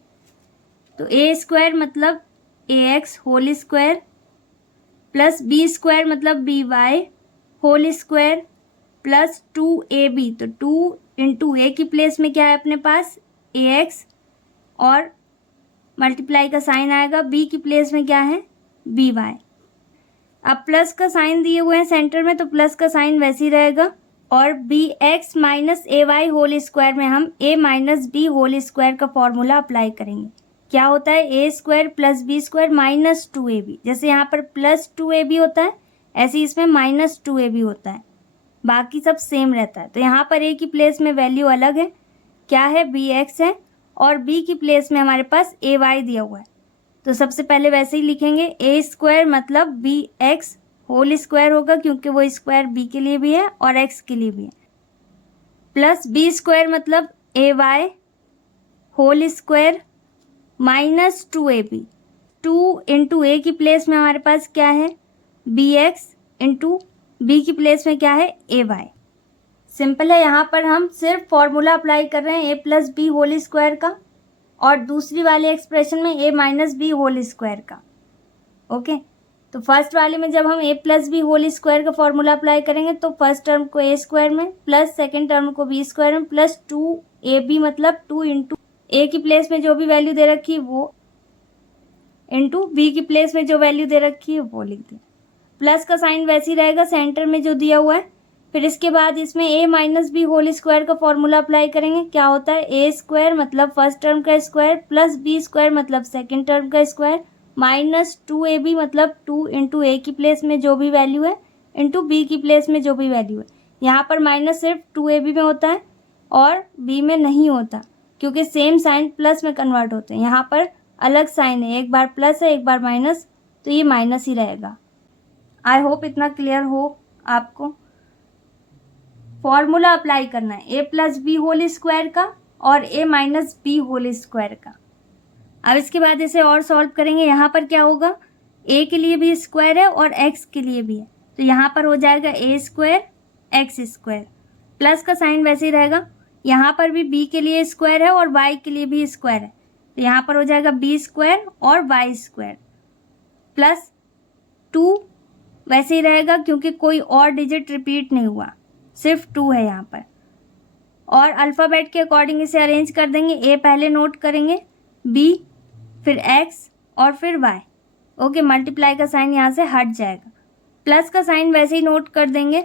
तो a स्क्वायर मतलब ax whole square plus b square मतलब by whole square plus 2ab। तो 2 इंटू a की प्लेस में क्या है अपने पास ax और मल्टीप्लाई का साइन आएगा, b की प्लेस में क्या है by। अब प्लस का साइन दिए हुए हैं सेंटर में तो प्लस का साइन वैसे ही रहेगा और bx minus a y whole square में हम a minus b whole square का फॉर्मूला अप्लाई करेंगे। क्या होता है, a square plus b square minus 2ab। जैसे यहाँ पर प्लस 2ab होता है ऐसे ही इसमें माइनस 2ab होता है, बाकी सब सेम रहता है। तो यहाँ पर a की प्लेस में वैल्यू अलग है, क्या है bx है और b की प्लेस में हमारे पास ay दिया हुआ है। तो सबसे पहले वैसे ही लिखेंगे, a स्क्वायर मतलब bx होल स्क्वायर होगा क्योंकि वो स्क्वायर b के लिए भी है और x के लिए भी है, प्लस b स्क्वायर मतलब ay whole square minus 2ab। 2 into a की प्लेस में हमारे पास क्या है bx इंटू बी की प्लेस में क्या है, ए वाई। सिंपल है, यहाँ पर हम सिर्फ फॉर्मूला अप्लाई कर रहे हैं ए प्लस बी होल स्क्वायर का, और दूसरी वाले एक्सप्रेशन में ए माइनस बी होल स्क्वायर का। ओके, तो फर्स्ट वाले में जब हम ए प्लस बी होल स्क्वायर का फॉर्मूला अप्लाई करेंगे तो फर्स्ट टर्म को ए स्क्वायर में प्लस सेकेंड टर्म को बी स्क्वायर में प्लस 2ab, मतलब 2 इंटू ए की प्लेस में जो भी वैल्यू दे रखी है वो, इंटू बी की प्लेस में जो वैल्यू दे रखी है वो लिख दें। प्लस का साइन वैसे ही रहेगा सेंटर में जो दिया हुआ है। फिर इसके बाद इसमें ए माइनस बी होल स्क्वायर का फॉर्मूला अप्लाई करेंगे। क्या होता है, ए स्क्वायर मतलब फर्स्ट टर्म का स्क्वायर प्लस बी स्क्वायर मतलब सेकेंड टर्म का स्क्वायर माइनस 2ab, मतलब 2 इंटू ए की प्लेस में जो भी वैल्यू है इंटू बी की प्लेस में जो भी वैल्यू है। यहाँ पर माइनस सिर्फ 2ab में होता है और बी में नहीं होता, क्योंकि सेम साइन प्लस में कन्वर्ट होते हैं। यहाँ पर अलग साइन है, एक बार प्लस है एक बार माइनस, तो ये माइनस ही रहेगा। आई होप इतना क्लियर हो आपको। फॉर्मूला अप्लाई करना है ए प्लस बी होल स्क्वायर का और ए माइनस बी होल स्क्वायर का। अब इसके बाद इसे और सॉल्व करेंगे। यहाँ पर क्या होगा, ए के लिए भी स्क्वायर है और एक्स के लिए भी है, तो यहाँ पर हो जाएगा ए स्क्वायर एक्स स्क्वायर, प्लस का साइन वैसे ही रहेगा। यहाँ पर भी बी के लिए स्क्वायर है और वाई के लिए भी स्क्वायर है, तो यहाँ पर हो जाएगा बी स्क्वायर और वाई स्क्वायर प्लस 2 वैसे ही रहेगा, क्योंकि कोई और डिजिट रिपीट नहीं हुआ, सिर्फ 2 है यहाँ पर। और अल्फ़ाबेट के अकॉर्डिंग इसे अरेंज कर देंगे। ए पहले नोट करेंगे, बी, फिर एक्स और फिर वाई। ओके, मल्टीप्लाई का साइन यहाँ से हट जाएगा। प्लस का साइन वैसे ही नोट कर देंगे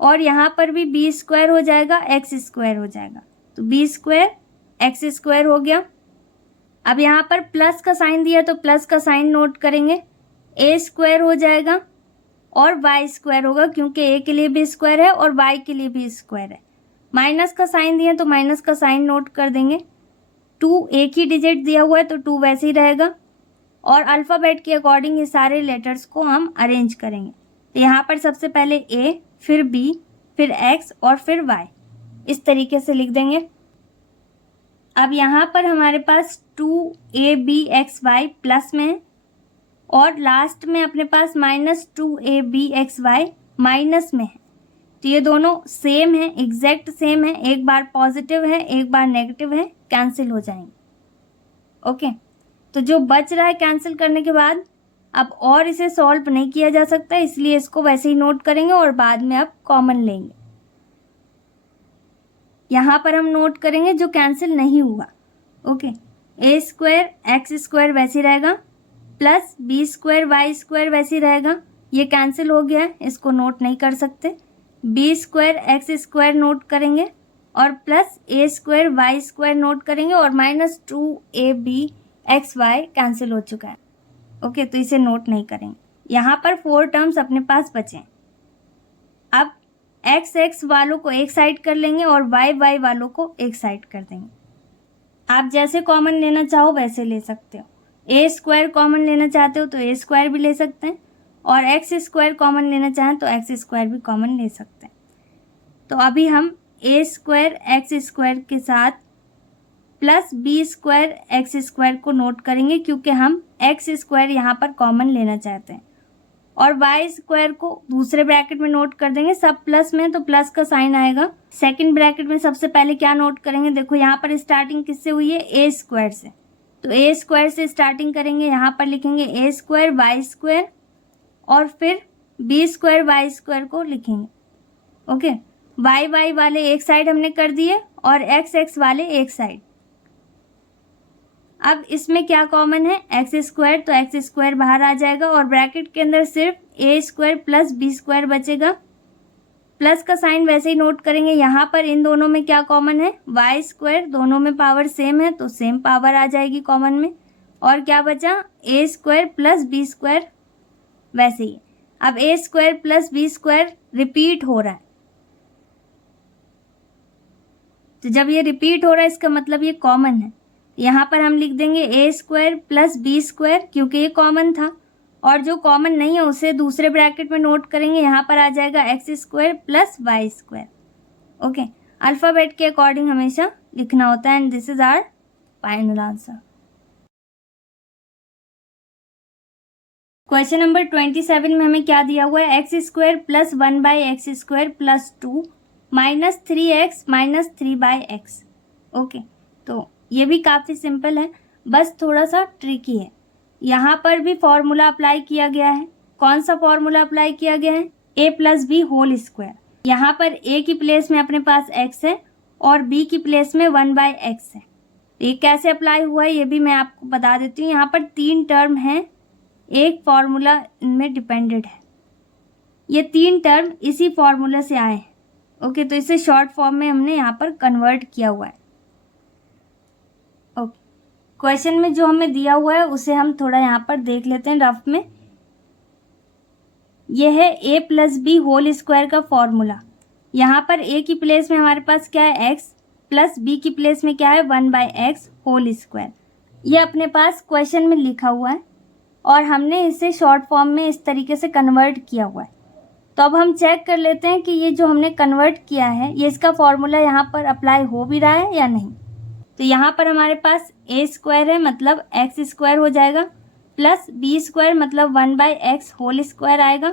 और यहाँ पर भी बी स्क्वायर हो जाएगा एक्स स्क्वायर हो जाएगा, तो बी स्क्वायर एक्स स्क्वायर हो गया। अब यहाँ पर प्लस का साइन दिया तो प्लस का साइन नोट करेंगे, ए स्क्वायर हो जाएगा और वाई स्क्वायर होगा, क्योंकि ए के लिए भी स्क्वायर है और वाई के लिए भी स्क्वायर है। माइनस का साइन दिया तो माइनस का साइन नोट कर देंगे। 2 एक ही डिजिट दिया हुआ है तो 2 वैसे ही रहेगा। और अल्फ़ाबेट के अकॉर्डिंग ये सारे लेटर्स को हम अरेंज करेंगे। तो यहाँ पर सबसे पहले ए, फिर बी, फिर एक्स और फिर वाई, इस तरीके से लिख देंगे। अब यहाँ पर हमारे पास 2abxy प्लस में है और लास्ट में अपने पास माइनस 2abxy माइनस में है, तो ये दोनों सेम है, एग्जैक्ट सेम है। एक बार पॉजिटिव है एक बार नेगेटिव है, कैंसिल हो जाएंगे। ओके, तो जो बच रहा है कैंसिल करने के बाद अब और इसे सॉल्व नहीं किया जा सकता, इसलिए इसको वैसे ही नोट करेंगे और बाद में अब कॉमन लेंगे। यहाँ पर हम नोट करेंगे जो कैंसिल नहीं हुआ। Okay, a square x square वैसे रहेगा plus b square y square वैसे रहेगा, ये कैंसिल हो गया है, इसको नोट नहीं कर सकते। B square x square note करेंगे और plus a square y square note करेंगे और माइनस 2abxy कैंसिल हो चुका है। ओके, तो इसे नोट नहीं करेंगे। यहाँ पर 4 टर्म्स अपने पास बचे। अब एक्स एक्स वालों को एक साइड कर लेंगे और वाई वाई वालों को एक साइड कर देंगे। आप जैसे कॉमन लेना चाहो वैसे ले सकते हो। ए स्क्वायर कॉमन लेना चाहते हो तो ए स्क्वायर भी ले सकते हैं, और एक्स स्क्वायर कॉमन लेना चाहें तो एक्स स्क्वायर भी कॉमन ले सकते हैं। तो अभी हम ए स्क्वायर एक्स स्क्वायर के साथ plus b square x square को नोट करेंगे, क्योंकि हम एक्स स्क्वायर यहाँ पर कॉमन लेना चाहते हैं। और वाई स्क्वायर को दूसरे ब्रैकेट में नोट कर देंगे, सब प्लस में तो प्लस का साइन आएगा। सेकंड ब्रैकेट में सबसे पहले क्या नोट करेंगे, देखो यहाँ पर स्टार्टिंग किससे हुई है, ए स्क्वायर से, तो ए स्क्वायर से स्टार्टिंग करेंगे। यहाँ पर लिखेंगे ए स्क्वायर वाई स्क्वायर और फिर बी स्क्वायर वाई स्क्वायर को लिखेंगे। ओके, वाई वाई वाले एक साइड हमने कर दिए और एक्स एक्स वाले एक साइड। अब इसमें क्या कॉमन है, एक्स स्क्वायर, तो एक्स स्क्वायर बाहर आ जाएगा और ब्रैकेट के अंदर सिर्फ ए स्क्वायर प्लस बी स्क्वायर बचेगा। प्लस का साइन वैसे ही नोट करेंगे। यहाँ पर इन दोनों में क्या कॉमन है, वाई स्क्वायर, दोनों में पावर सेम है तो सेम पावर आ जाएगी कॉमन में। और क्या बचा, a square plus b square वैसे ही। अब a square plus b square repeat हो रहा है, तो जब ये रिपीट हो रहा है इसका मतलब ये कॉमन है। यहाँ पर हम लिख देंगे ए स्क्वायर प्लस बी स्क्वायर, क्योंकि ये कॉमन था। और जो कॉमन नहीं है उसे दूसरे ब्रैकेट में नोट करेंगे, यहाँ पर आ जाएगा x square plus y square. Okay, alphabet के अकॉर्डिंग हमेशा लिखना होता है and this is our final answer. Question number 27 में हमें क्या दिया हुआ है, x square plus 1/x² plus 2 minus 3x minus 3/x। Okay, तो ये भी काफ़ी सिंपल है, बस थोड़ा सा ट्रिकी है। यहाँ पर भी फॉर्मूला अप्लाई किया गया है। कौन सा फॉर्मूला अप्लाई किया गया है, a plus b whole square. यहाँ पर a की प्लेस में अपने पास x है और b की प्लेस में 1/x है। ये कैसे अप्लाई हुआ है ये भी मैं आपको बता देती हूँ। यहाँ पर 3 टर्म हैं, एक फॉर्मूला इनमें डिपेंडेड है। ये 3 टर्म इसी फॉर्मूला से आए हैं। ओके, तो इसे शॉर्ट फॉर्म में हमने यहाँ पर कन्वर्ट किया हुआ है। ओके, क्वेश्चन में जो हमें दिया हुआ है उसे हम थोड़ा यहाँ पर देख लेते हैं रफ में। यह है a plus b whole square का फॉर्मूला। यहाँ पर a की प्लेस में हमारे पास क्या है, x प्लस b की प्लेस में क्या है, 1/x होल स्क्वायर। ये अपने पास क्वेश्चन में लिखा हुआ है और हमने इसे शॉर्ट फॉर्म में इस तरीके से कन्वर्ट किया हुआ है। तो अब हम चेक कर लेते हैं कि ये जो हमने कन्वर्ट किया है ये इसका फॉर्मूला यहाँ पर अप्लाई हो भी रहा है या नहीं। तो यहाँ पर हमारे पास a स्क्वायर है, मतलब x स्क्वायर हो जाएगा, प्लस b स्क्वायर मतलब 1/x होल स्क्वायर आएगा,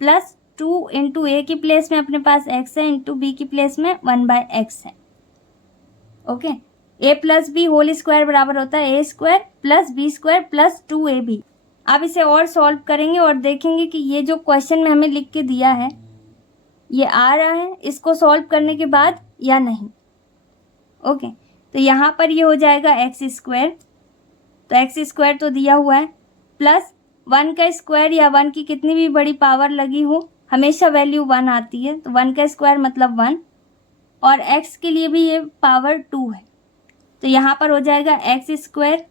प्लस 2 इंटू a की प्लेस में अपने पास x है, इंटू b की प्लेस में 1/x है। Okay, a plus b whole square बराबर होता है a square plus b square plus 2ab। अब इसे और सॉल्व करेंगे और देखेंगे कि ये जो क्वेश्चन में हमें लिख के दिया है ये आ रहा है इसको सॉल्व करने के बाद या नहीं। ओके, तो यहाँ पर ये हो जाएगा एक्स स्क्वायर, तो एक्स स्क्वायर तो दिया हुआ है, प्लस 1 का स्क्वायर या 1 की कितनी भी बड़ी पावर लगी हो हमेशा वैल्यू 1 आती है, तो 1 का स्क्वायर मतलब 1, और x के लिए भी ये पावर 2 है, तो यहाँ पर हो जाएगा एक्स स्क्वायर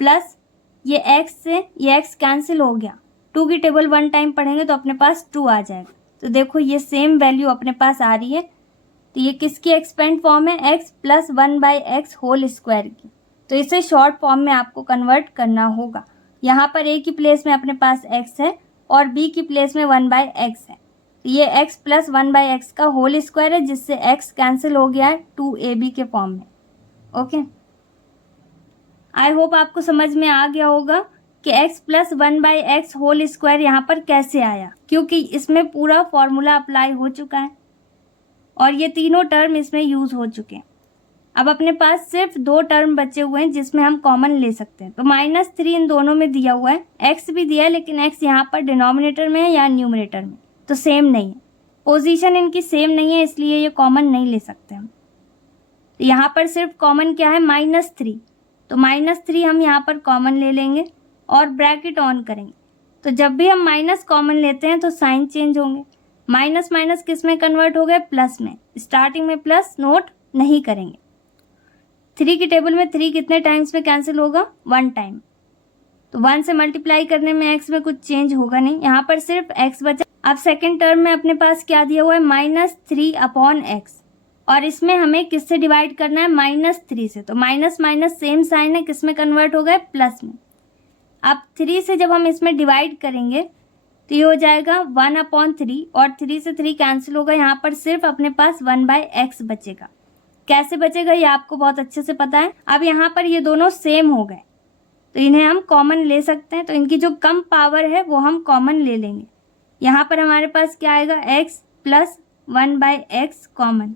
प्लस ये x से ये x कैंसिल हो गया, 2 की टेबल 1 टाइम पढ़ेंगे तो अपने पास 2 आ जाएगा। तो देखो ये सेम वैल्यू अपने पास आ रही है, तो ये किसकी एक्सपेंड फॉर्म है, x plus 1/x whole square की। तो इसे शॉर्ट फॉर्म में आपको कन्वर्ट करना होगा। यहाँ पर a की प्लेस में अपने पास x है और b की प्लेस में 1/x है, तो ये x प्लस 1/x का होल स्क्वायर है जिससे x कैंसिल हो गया है 2ab के फॉर्म में। ओके, आई होप आपको समझ में आ गया होगा कि x plus 1/x whole square यहाँ पर कैसे आया, क्योंकि इसमें पूरा फॉर्मूला अप्लाई हो चुका है और ये तीनों टर्म इसमें यूज हो चुके हैं। अब अपने पास सिर्फ 2 टर्म बचे हुए हैं जिसमें हम कॉमन ले सकते हैं, तो -3 इन दोनों में दिया हुआ है, x भी दिया है लेकिन x यहाँ पर डिनोमिनेटर में है या न्यूमरेटर में, तो सेम नहीं है, पोजीशन इनकी सेम नहीं है, इसलिए ये कॉमन नहीं ले सकते हम। तो यहाँ पर सिर्फ कॉमन क्या है, -3, तो -3 हम यहाँ पर कॉमन ले लेंगे और ब्रैकेट ऑन करेंगे। तो जब भी हम माइनस कॉमन लेते हैं तो साइन चेंज होंगे, माइनस माइनस किस में कन्वर्ट हो गए, प्लस में। स्टार्टिंग में प्लस नोट नहीं करेंगे। 3 की टेबल में 3 कितने टाइम्स में कैंसिल होगा, 1 टाइम, तो 1 से मल्टीप्लाई करने में x में कुछ चेंज होगा नहीं, यहाँ पर सिर्फ x बचा। अब सेकेंड टर्म में अपने पास क्या दिया हुआ है, -3/x, और इसमें हमें किससे डिवाइड करना है, -3 से, तो माइनस माइनस सेम साइन है, किस में कन्वर्ट हो गए, प्लस में। अब 3 से जब हम इसमें डिवाइड करेंगे तो ये हो जाएगा 1/3 और 3 से 3 कैंसिल होगा, यहाँ पर सिर्फ अपने पास 1/x बचेगा। कैसे बचेगा ये आपको बहुत अच्छे से पता है। अब यहाँ पर ये दोनों सेम हो गए तो इन्हें हम कॉमन ले सकते हैं, तो इनकी जो कम पावर है वो हम कॉमन ले लेंगे। यहाँ पर हमारे पास क्या आएगा, x प्लस 1/x कॉमन।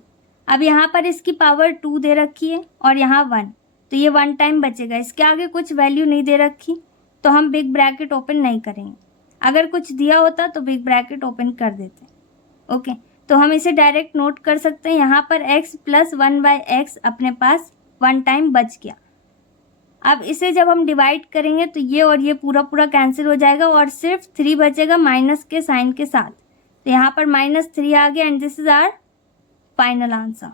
अब यहाँ पर इसकी पावर 2 दे रखी है और यहाँ 1, तो ये 1 टाइम बचेगा, इसके आगे कुछ वैल्यू नहीं दे रखी तो हम बिग ब्रैकेट ओपन नहीं करेंगे। अगर कुछ दिया होता तो बिग ब्रैकेट ओपन कर देते। ओके, तो हम इसे डायरेक्ट नोट कर सकते हैं, यहाँ पर x प्लस 1/x अपने पास 1 टाइम बच गया। अब इसे जब हम डिवाइड करेंगे तो ये और ये पूरा पूरा कैंसिल हो जाएगा और सिर्फ 3 बचेगा माइनस के साइन के साथ, तो यहाँ पर -3 आ गया and this is our final answer.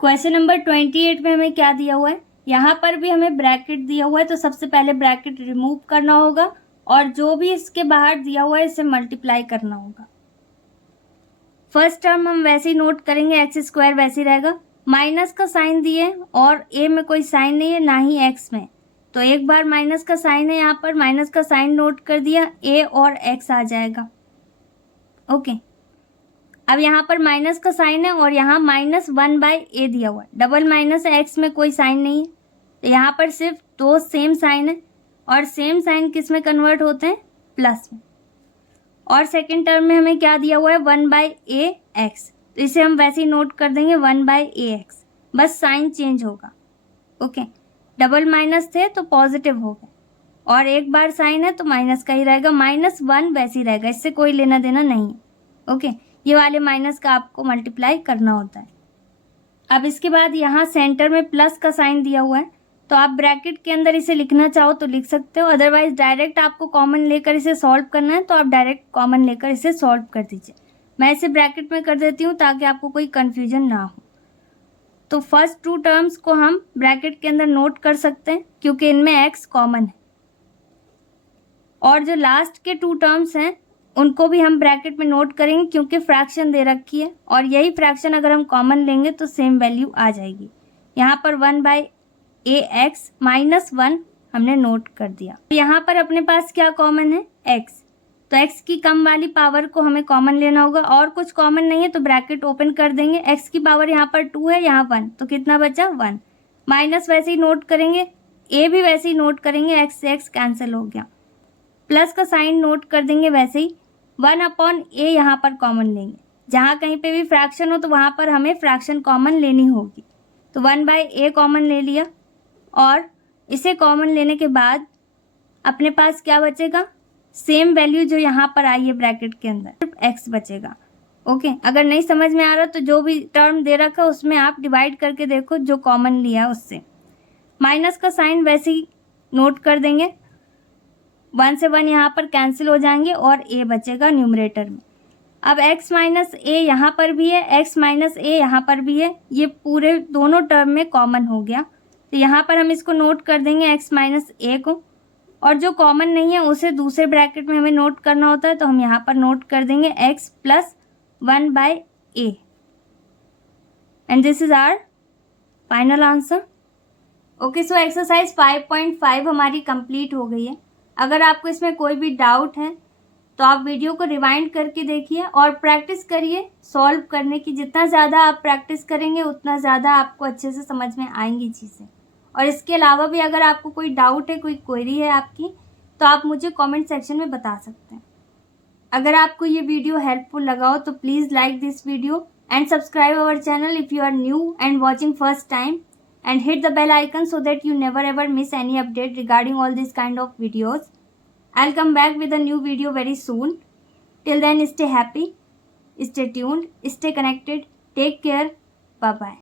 Question number 28 में हमें क्या दिया हुआ है, यहाँ पर भी हमें ब्रैकेट दिया हुआ है, तो सबसे पहले ब्रैकेट रिमूव करना होगा और जो भी इसके बाहर दिया हुआ है इसे मल्टीप्लाई करना होगा। फर्स्ट टर्म हम वैसे ही नोट करेंगे, x स्क्वायर वैसे ही रहेगा, माइनस का साइन दिए और a में कोई साइन नहीं है ना ही x में, तो एक बार माइनस का साइन है, यहाँ पर माइनस का साइन नोट कर दिया, a और x आ जाएगा। ओके, अब यहाँ पर माइनस का साइन है और यहाँ -1/a दिया हुआ है, डबल माइनस है, x में कोई साइन नहीं है, तो यहाँ पर सिर्फ दो सेम साइन है और सेम साइन किस में कन्वर्ट होते हैं, प्लस में। और सेकेंड टर्म में हमें क्या दिया हुआ है, 1/ax, तो इसे हम वैसे ही नोट कर देंगे 1/ax, बस साइन चेंज होगा। ओके, डबल माइनस थे तो पॉजिटिव हो गए और एक बार साइन है तो माइनस का ही रहेगा, -1 वैसे ही रहेगा, इससे कोई लेना देना नहीं है। ओके, ये वाले माइनस का आपको मल्टीप्लाई करना होता है। अब इसके बाद यहाँ सेंटर में प्लस का साइन दिया हुआ है, तो आप ब्रैकेट के अंदर इसे लिखना चाहो तो लिख सकते हो, अदरवाइज डायरेक्ट आपको कॉमन लेकर इसे सॉल्व करना है तो आप डायरेक्ट कॉमन लेकर इसे सॉल्व कर दीजिए। मैं इसे ब्रैकेट में कर देती हूँ ताकि आपको कोई कन्फ्यूजन ना हो। तो फर्स्ट टू टर्म्स को हम ब्रैकेट के अंदर नोट कर सकते हैं क्योंकि इनमें x कॉमन है, और जो लास्ट के टू टर्म्स हैं उनको भी हम ब्रैकेट में नोट करेंगे क्योंकि फ्रैक्शन दे रखी है और यही फ्रैक्शन अगर हम कॉमन लेंगे तो सेम वैल्यू आ जाएगी। यहाँ पर 1/ax -1 हमने नोट कर दिया। यहाँ पर अपने पास क्या कॉमन है, x, तो x की कम वाली पावर को हमें कॉमन लेना होगा और कुछ कॉमन नहीं है तो ब्रैकेट ओपन कर देंगे। x की पावर यहाँ पर 2 है, यहाँ 1, तो कितना बचा 1, माइनस वैसे ही नोट करेंगे, a भी वैसे ही नोट करेंगे, x से x कैंसिल हो गया, प्लस का साइन नोट कर देंगे वैसे ही, 1/a यहाँ पर कॉमन लेंगे, जहाँ कहीं पे भी फ्रैक्शन हो तो वहाँ पर हमें फ्रैक्शन कॉमन लेनी होगी, तो 1/a कॉमन ले लिया और इसे कॉमन लेने के बाद अपने पास क्या बचेगा, सेम वैल्यू जो यहाँ पर आई है ब्रैकेट के अंदर, सिर्फ x बचेगा। ओके, अगर नहीं समझ में आ रहा तो जो भी टर्म दे रखा है उसमें आप डिवाइड करके देखो जो कॉमन लिया उससे। माइनस का साइन वैसे ही नोट कर देंगे, 1 से 1 यहाँ पर कैंसिल हो जाएंगे और a बचेगा न्यूमरेटर में। अब x -a यहाँ पर भी है, x -a यहाँ पर भी है, ये पूरे दोनों टर्म में कॉमन हो गया, तो यहाँ पर हम इसको नोट कर देंगे x -a को, और जो कॉमन नहीं है उसे दूसरे ब्रैकेट में हमें नोट करना होता है, तो हम यहाँ पर नोट कर देंगे x + 1/a, and this is our final answer. Okay, so exercise 5.5 हमारी कंप्लीट हो गई है। अगर आपको इसमें कोई भी डाउट है तो आप वीडियो को रिवाइंड करके देखिए और प्रैक्टिस करिए सॉल्व करने की। जितना ज़्यादा आप प्रैक्टिस करेंगे उतना ज़्यादा आपको अच्छे से समझ में आएंगी चीज़ें। और इसके अलावा भी अगर आपको कोई डाउट है, कोई क्वेरी है आपकी, तो आप मुझे कमेंट सेक्शन में बता सकते हैं। अगर आपको ये वीडियो हेल्पफुल लगा हो तो please like this video and subscribe our channel if you are new and watching first time, and hit the bell icon so that you never ever miss any update regarding all these kind of videos. I'll come back with a new video very soon. Till then, stay happy, stay tuned, stay connected, take care, bye bye.